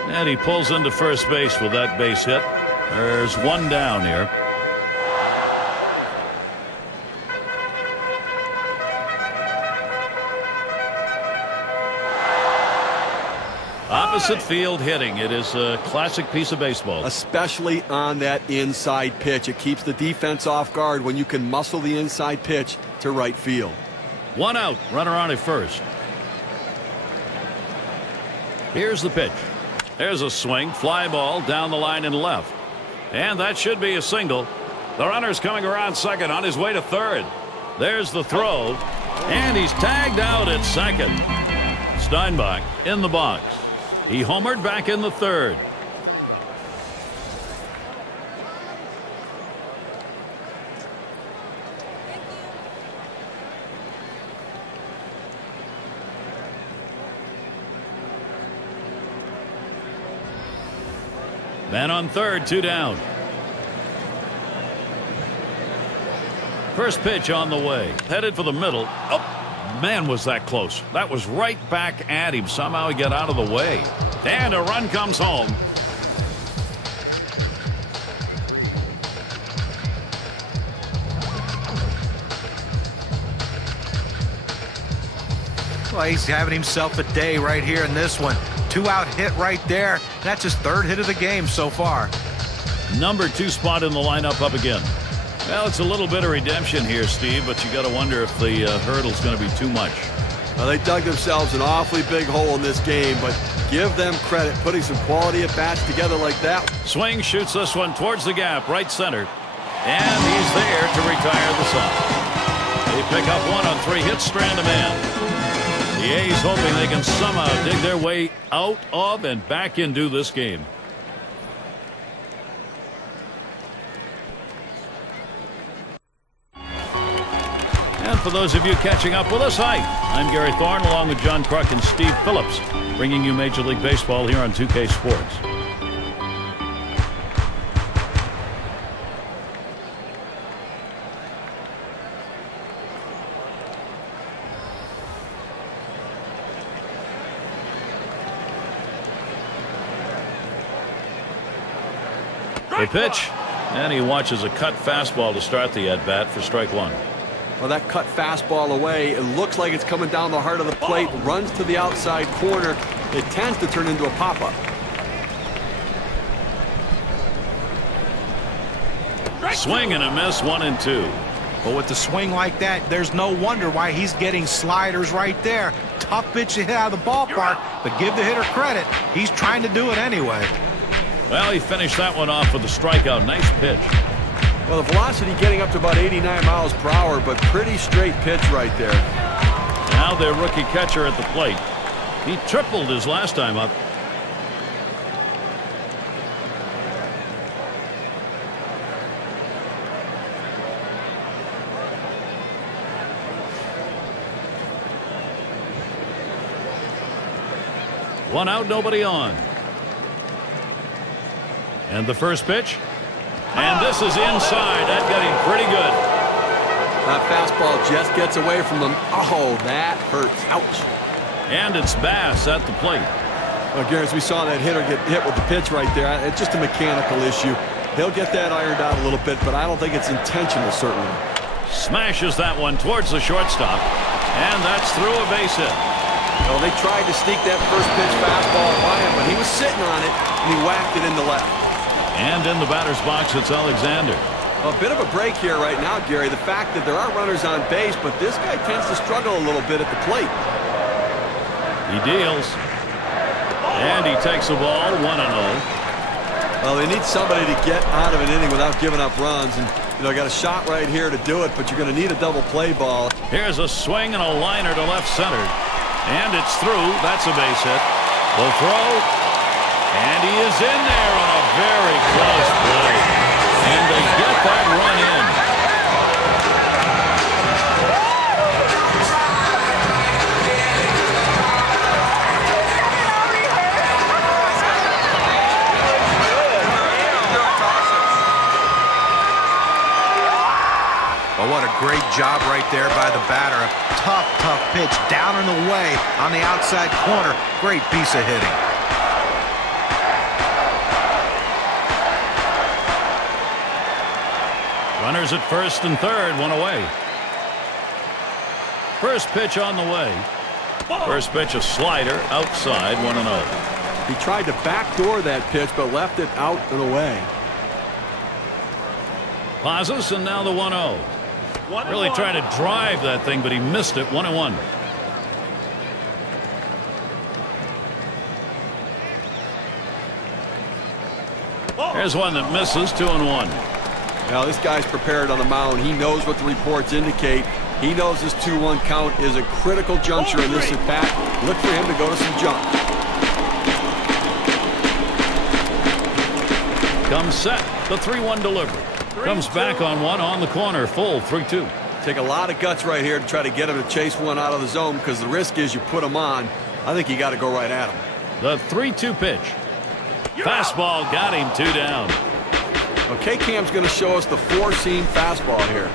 And he pulls into first base with that base hit. There's 1 down here. Opposite field hitting. It is a classic piece of baseball. Especially on that inside pitch. It keeps the defense off guard when you can muscle the inside pitch to right field. 1 out, runner on at first. Here's the pitch. There's a swing, fly ball down the line and left. And that should be a single. The runner's coming around second on his way to third. There's the throw. And he's tagged out at second. Steinbach in the box. He homered back in the third. Man on third, 2 down. First pitch on the way. Headed for the middle. Oh, man, was that close. That was right back at him. Somehow he got out of the way. And a run comes home. Well, he's having himself a day right here in this one. 2-out hit right there. That's his 3rd hit of the game so far. Number 2 spot in the lineup up again. Well, it's a little bit of redemption here, Steve, but you got to wonder if the hurdle's going to be too much. Well, they dug themselves an awfully big hole in this game, but give them credit putting some quality at bats together like that. Swing, shoots this one towards the gap, right center. And he's there to retire the side. They pick up 1 on 3 hits, strand a man. The A's hoping they can somehow dig their way out of and back into this game. And for those of you catching up with us, hi, I'm Gary Thorne along with John Kruk and Steve Phillips, bringing you Major League Baseball here on 2K Sports. The pitch, and he watches a cut fastball to start the at-bat for strike 1. Well, that cut fastball away. It looks like it's coming down the heart of the plate, runs to the outside corner. It tends to turn into a pop-up. Swing and a miss, 1 and 2. But with the swing like that, there's no wonder why he's getting sliders right there. Tough pitch to hit out of the ballpark, but give the hitter credit. He's trying to do it anyway. Well, he finished that one off with a strikeout. Nice pitch. Well, the velocity getting up to about 89 miles per hour, but pretty straight pitch right there. Now their rookie catcher at the plate. He tripled his last time up. 1 out, nobody on. And the first pitch. And this is inside. That got him pretty good. That fastball just gets away from him. Oh, that hurts. Ouch. And it's Bass at the plate. Well, Gary, as we saw that hitter get hit with the pitch right there, it's just a mechanical issue. He'll get that ironed out a little bit, but I don't think it's intentional, certainly. Smashes that one towards the shortstop. And that's through a base hit. Well, they tried to sneak that first pitch fastball by him, but he was sitting on it, and he whacked it in the left. And in the batter's box, it's Alexander. A bit of a break here right now, Gary. The fact that there are runners on base, but this guy tends to struggle a little bit at the plate. He deals. And he takes the ball 1-0. Well, they need somebody to get out of an inning without giving up runs. And, got a shot right here to do it, but you're going to need a double play ball. Here's a swing and a liner to left center. And it's through. That's a base hit. The throw. And he is in there on a very close play. And they get that run in. Well, what a great job right there by the batter. A tough pitch down and away on the outside corner. Great piece of hitting. Runners at first and third, 1 away. First pitch on the way. First pitch a slider outside, 1-0. He tried to backdoor that pitch, but left it out and away. Pauses, and now the 1-0. Really trying to drive that thing, but he missed it. 1-1. Here's one that misses. 2-1. Now this guy's prepared on the mound. He knows what the reports indicate. He knows this 2-1 count is a critical juncture in this at-bat. Look for him to go to some jump. Comes set. The 3-1 delivery. Comes back on one on the corner. Full 3-2. Take a lot of guts right here to try to get him to chase one out of the zone, because the risk is you put him on. I think you got to go right at him. The 3-2 pitch. Fastball got him 2 down. Okay, Cam's going to show us the 4-seam fastball here.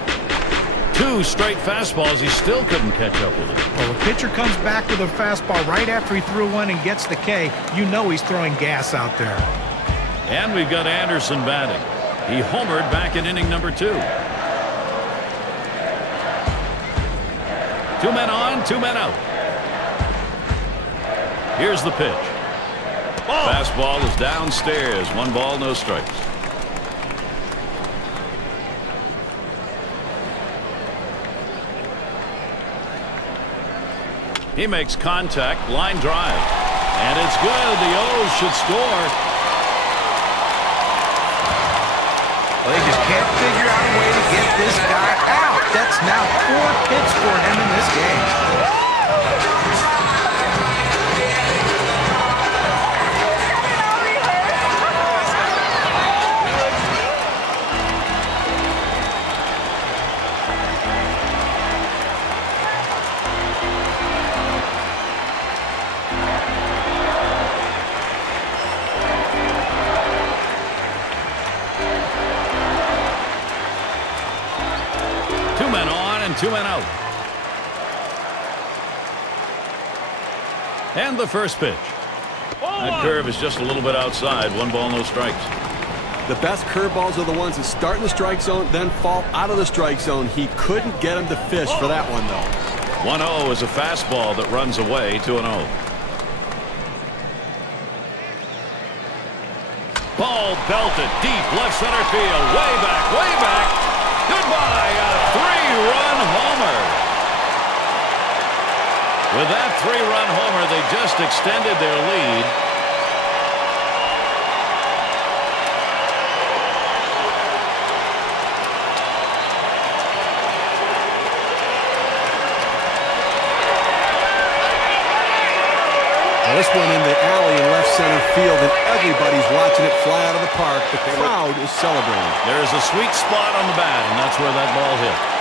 2 straight fastballs. He still couldn't catch up with it. Well, the pitcher comes back with a fastball right after he threw one and gets the K. You know he's throwing gas out there. And we've got Anderson batting. He homered back in inning number 2. 2 men on, 2 men out. Here's the pitch. Fastball is downstairs. 1 ball, no strikes. He makes contact, line drive, and it's good. The O's should score. Well, they just can't figure out a way to get this guy out. That's now 4 hits for him in this game. Two men out. And the first pitch. That curve is just a little bit outside. 1 ball, no strikes. The best curveballs are the ones that start in the strike zone, then fall out of the strike zone. He couldn't get him to fish for that one, though. 1-0 is a fastball that runs away. 2-0. Ball belted deep left center field. Way back, way back. Goodbye. A 3-run homer. With that 3-run homer, they just extended their lead. Now this went in the alley in left center field, and everybody's watching it fly out of the park. The crowd is celebrating. There's a sweet spot on the bat, and that's where that ball hit.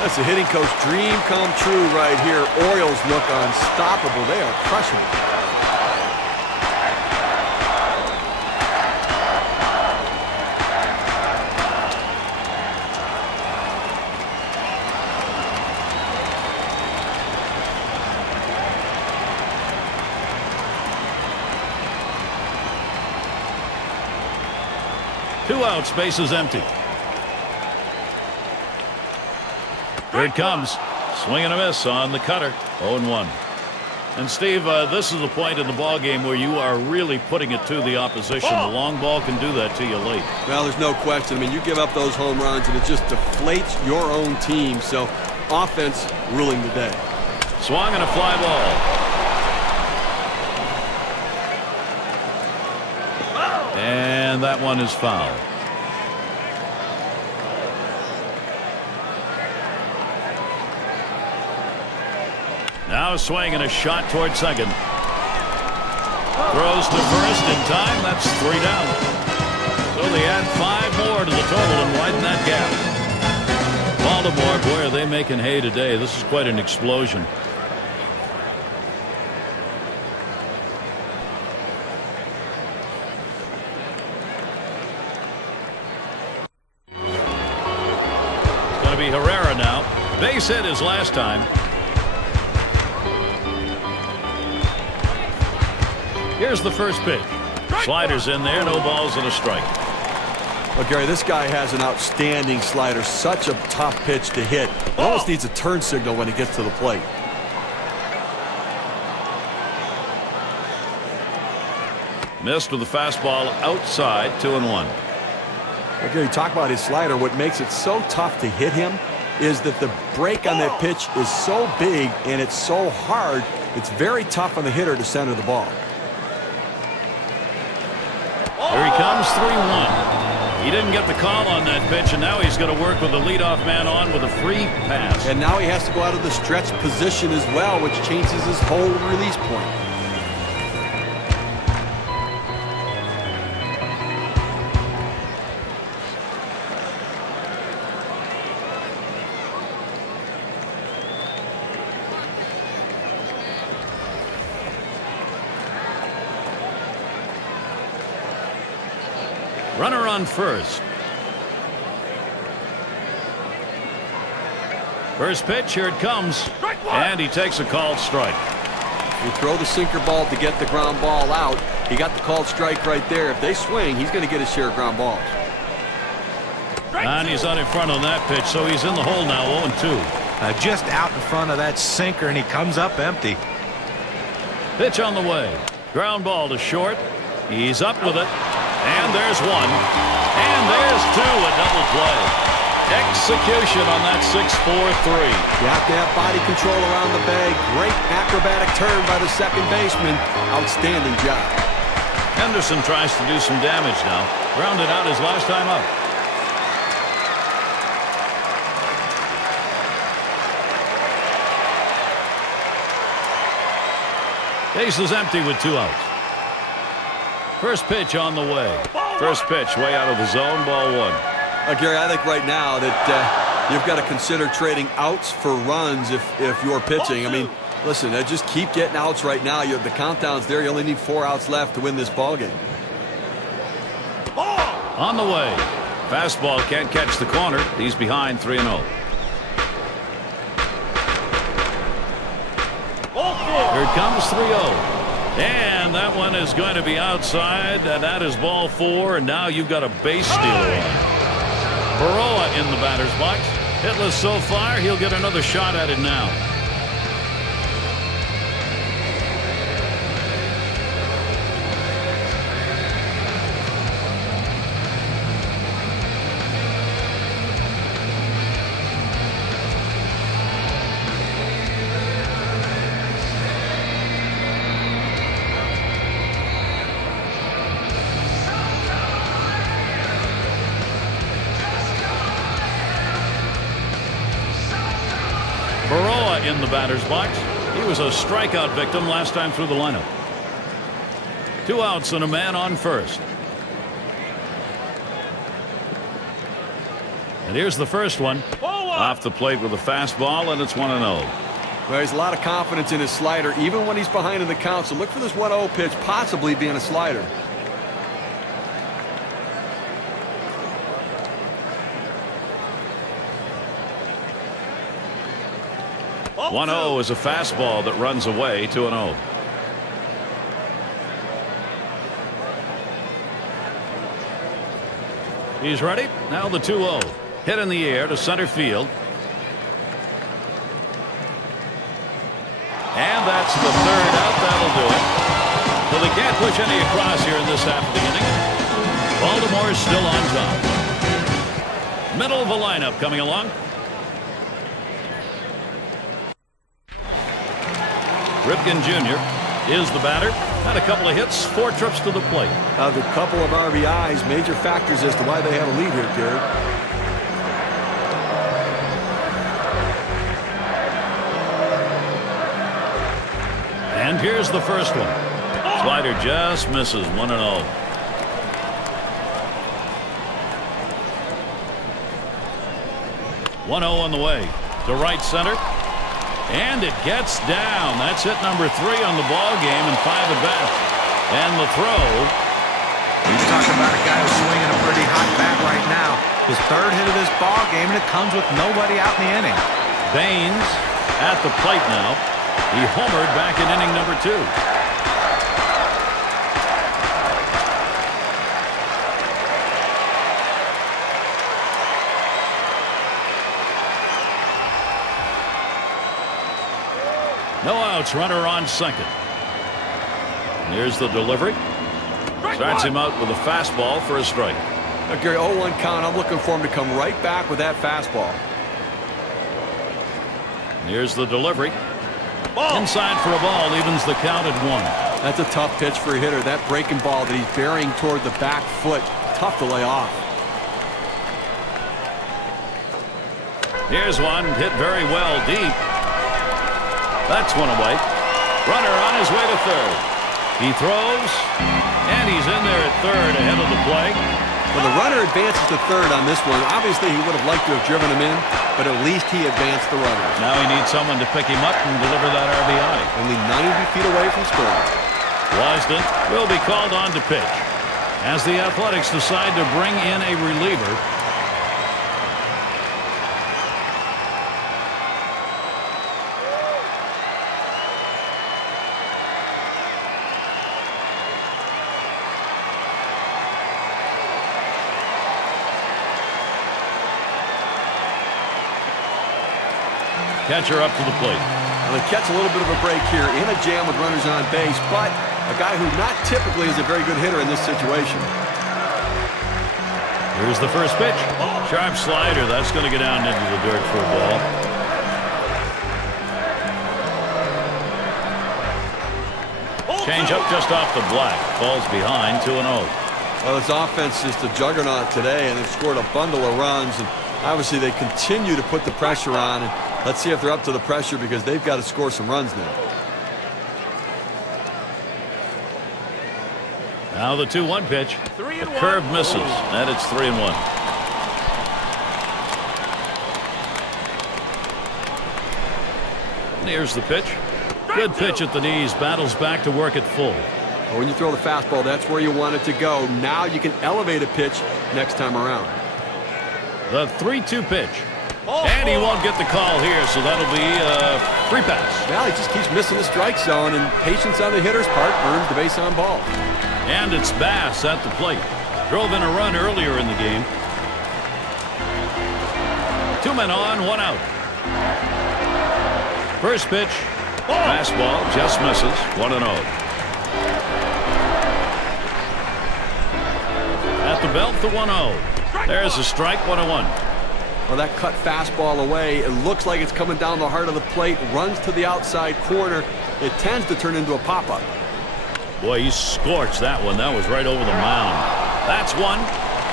That's a hitting coach dream come true right here. Orioles look unstoppable. They are crushing it. Two outs, bases empty. Here it comes. Swing and a miss on the cutter. 0-1. And Steve, this is the point in the ball game where you are really putting it to the opposition. The long ball can do that to you late. Well, there's no question. I mean, you give up those home runs and it just deflates your own team. So offense ruling the day. Swung and a fly ball. And that one is foul. Now a swing and a shot toward second. Throws to first in time. That's 3 down. So they add 5 more to the total and widen that gap. Baltimore, boy, are they making hay today. This is quite an explosion. It's going to be Herrera now. Base hit his last time. Here's the first pitch. Sliders in there, no balls and a strike. Well, Gary, this guy has an outstanding slider. Such a tough pitch to hit. It almost needs a turn signal when he gets to the plate. Missed with the fastball outside. 2-1. Well, Gary, talk about his slider. What makes it so tough to hit him is that the break on that pitch is so big and it's so hard. It's very tough on the hitter to center the ball. Here he comes, 3-1. He didn't get the call on that pitch, and now he's going to work with the leadoff man on with a free pass. And now he has to go out of the stretch position as well, which changes his whole release point. Runner on first. First pitch, here it comes. And he takes a called strike. You throw the sinker ball to get the ground ball out. He got the called strike right there. If they swing, he's going to get his share of ground balls. And he's out in front on that pitch, so he's in the hole now, 0-2. Just out in front of that sinker, and he comes up empty. Pitch on the way. Ground ball to short. He's up with it. And there's one. And there's two. A double play. Execution on that 6-4-3. You have to have body control around the bag. Great acrobatic turn by the second baseman. Outstanding job. Henderson tries to do some damage now. Grounded out his last time up. Base is empty with 2 outs. First pitch on the way. First pitch way out of the zone. Ball 1. Gary, I think right now that you've got to consider trading outs for runs if you're pitching. I mean, listen, just keep getting outs right now. The countdown's there. You only need 4 outs left to win this ball game. On the way. Fastball can't catch the corner. He's behind 3-0. Here it comes, 3-0. And that one is going to be outside, and that is ball 4, and now you've got a base stealer on. Baroa in the batter's box. Hitless so far, he'll get another shot at it now. Baroa in the batter's box. He was a strikeout victim last time through the lineup. 2 outs and a man on first. And here's the first one. Off the plate with a fastball, and it's 1-0. Well, he's a lot of confidence in his slider, even when he's behind in the count. So look for this 1-0 pitch possibly being a slider. 1-0 is a fastball that runs away. 2-0. He's ready. Now the 2-0. Hit in the air to center field. And that's the third out. That'll do it. So they can't push any across here in this half of the inning. Baltimore's still on top. Middle of the lineup coming along. Ripken Jr. is the batter. Had a couple of hits, 4 trips to the plate. The couple of RBIs, major factors as to why they have a lead here, Gary. And here's the first one. Slider just misses. 1-0. On the way to right center. And it gets down. That's hit number 3 on the ball game in 5 at-bats. And the throw. He's talking about a guy who's swinging a pretty hot bat right now. His third hit of this ball game, and it comes with nobody out in the inning. Baines at the plate now. He homered back in inning number 2. No outs, runner on second. Here's the delivery. Starts him out with a fastball for a strike. Gary, 0-1 count. I'm looking for him to come right back with that fastball. Here's the delivery. Inside for a ball, evens the count at 1. That's a tough pitch for a hitter. That breaking ball that he's burying toward the back foot, tough to lay off. Here's one hit very well deep. That's one away. Runner on his way to third. He throws, and he's in there at third ahead of the play. Well, the runner advances to third on this one. Obviously, he would have liked to have driven him in, but at least he advanced the runner. Now he needs someone to pick him up and deliver that RBI. Only 90 feet away from scoring. Wasden will be called on to pitch as the Athletics decide to bring in a reliever. Catcher up to the plate. Well, they catch a little bit of a break here in a jam with runners on base, but a guy who not typically is a very good hitter in this situation. Here's the first pitch. Sharp slider. That's going to get down into the dirt for a ball. Change up just off the black. Falls behind. 2-0. Well, this offense is the juggernaut today, and they've scored a bundle of runs. And obviously, they continue to put the pressure on. And let's see if they're up to the pressure because they've got to score some runs now. Now the 2-1 pitch. The curve misses, and it's 3-1. And here's the pitch. Good pitch at the knees. Battles back to work at full. Well, when you throw the fastball, that's where you want it to go. Now you can elevate a pitch next time around. The 3-2 pitch. And he won't get the call here, so that'll be a free pass. Well, he just keeps missing the strike zone, and patience on the hitter's part earns the base on ball. And it's Bass at the plate. Drove in a run earlier in the game. 2 men on, 1 out. First pitch. Fastball just misses. 1-0. At the belt, the 1-0. There's a strike. 1-1. Well, that cut fastball away. It looks like it's coming down the heart of the plate. Runs to the outside corner. It tends to turn into a pop-up. Boy, he scorched that one. That was right over the mound. That's one.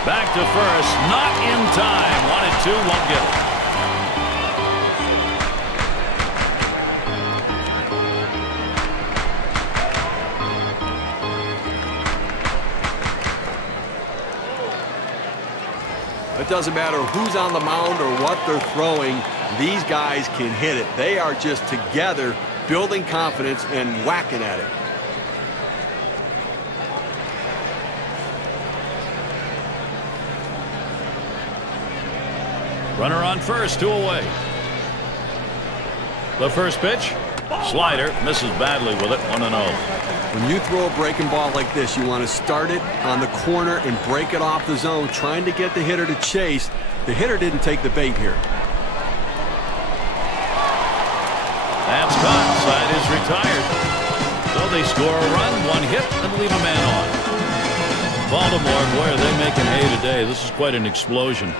Back to first. Not in time. Wanted to, won't get it. It doesn't matter who's on the mound or what they're throwing. These guys can hit it. They are just together building confidence and whacking at it. Runner on first, 2 away. The first pitch, slider, misses badly with it, 1-0. When you throw a breaking ball like this, you want to start it on the corner and break it off the zone, trying to get the hitter to chase. The hitter didn't take the bait here. That's caught. Side is retired. So they score a run, 1 hit, and leave a man on. Baltimore, boy, are they making hay today. This is quite an explosion.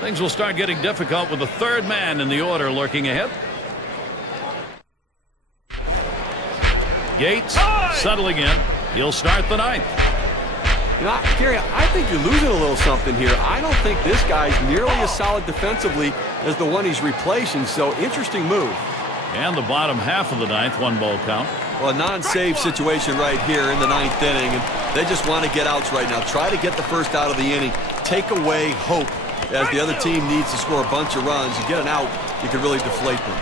Things will start getting difficult with the third man in the order lurking ahead. Gates settling in. He'll start the 9th. You know, Gary, I think you're losing a little something here. I don't think this guy's nearly as solid defensively as the one he's replacing, so interesting move. And the bottom half of the 9th, 1-ball count. Well, a non-save situation right here in the 9th inning, and they just want to get outs right now. Try to get the first out of the inning. Take away hope as the other team needs to score a bunch of runs. You get an out, you can really deflate them.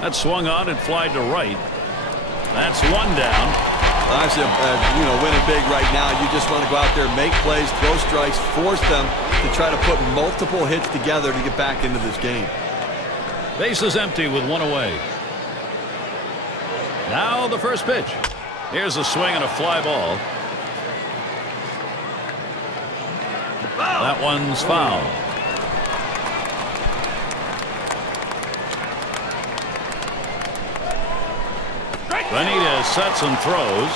That swung on and flied to right. That's 1 down. I said, winning big right now. You just want to go out there, make plays, throw strikes, force them to try to put multiple hits together to get back into this game. Base is empty with 1 away. Now the first pitch. Here's a swing and a fly ball. That one's foul. Benitez sets and throws.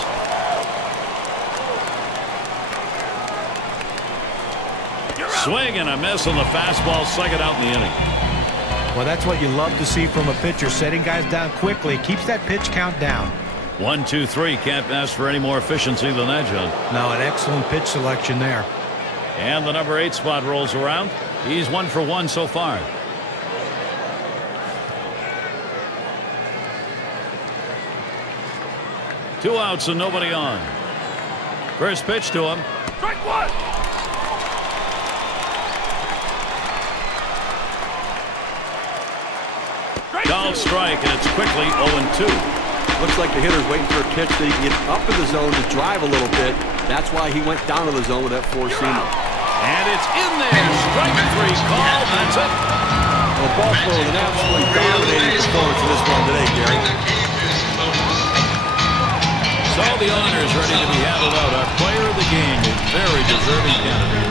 Swing and a miss on the fastball, second out in the inning. Well, that's what you love to see from a pitcher, setting guys down quickly, keeps that pitch count down. 1, 2, 3. Can't ask for any more efficiency than that, John. No, an excellent pitch selection there. And the number 8 spot rolls around. He's 1 for 1 so far. Two outs and nobody on. First pitch to him. Strike 1. Called strike, and it's quickly 0-2. Looks like the hitter's waiting for a pitch that he can get up in the zone to drive a little bit. That's why he went down to the zone with that four-seamer. And it's in there. Strike 3 call. That's it. Well, Baltimore with an absolutely dominating performance in this one today, Gary. So the honors ready to be handed out. Our player of the game, a very deserving candidate.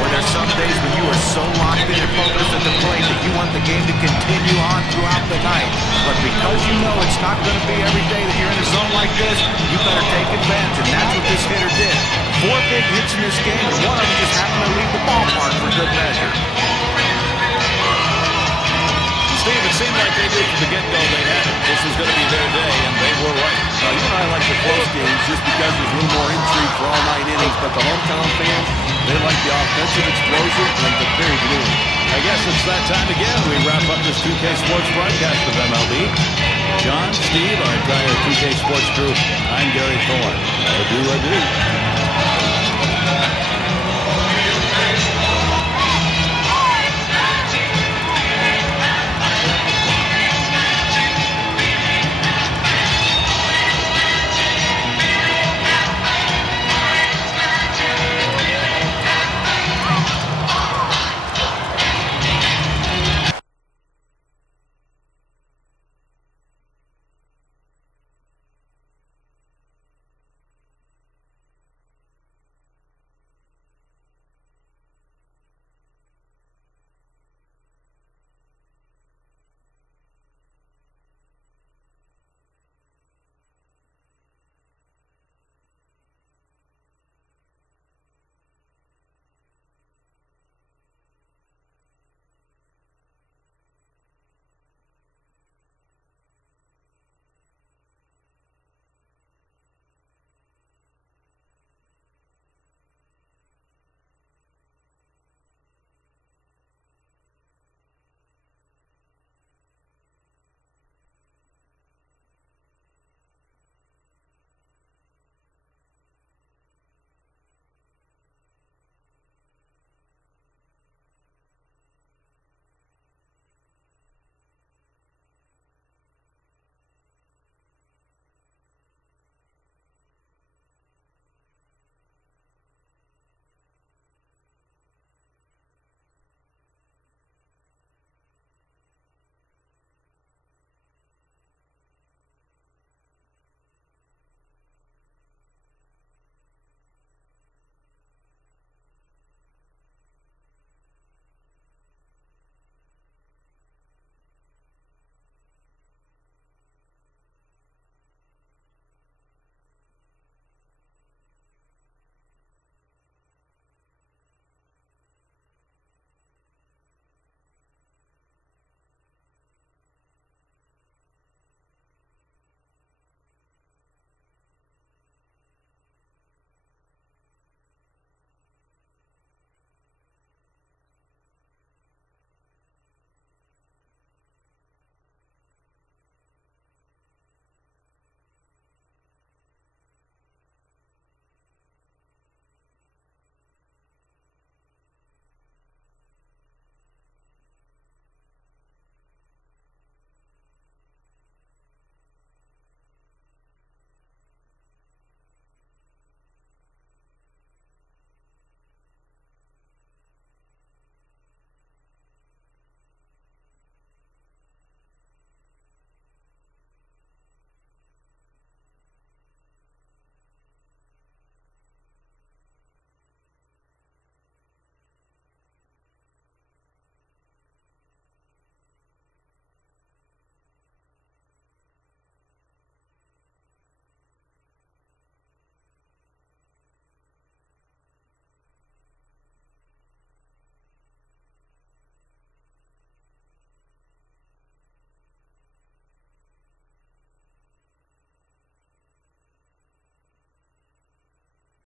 Boy, there's some days when you are so locked in your focus at the plate that you want the game to continue on throughout the night. But because you know it's not going to be every day that you're in a zone like this, you better take advantage, and that's what this hitter did. 4 big hits in this game, and one of them just happened to leave the ballpark for good measure. Steve, it seemed like they knew from the get-go they had it. This was going to be their day, and they were right. You and I like the close games just because there's a little more intrigue for all 9 innings, but the hometown fans, they like the offensive explosion and the very blue. I guess it's that time again. We wrap up this 2K Sports broadcast of MLB. John, Steve, our entire 2K Sports crew, I'm Gary Thorne. Adieu, adieu.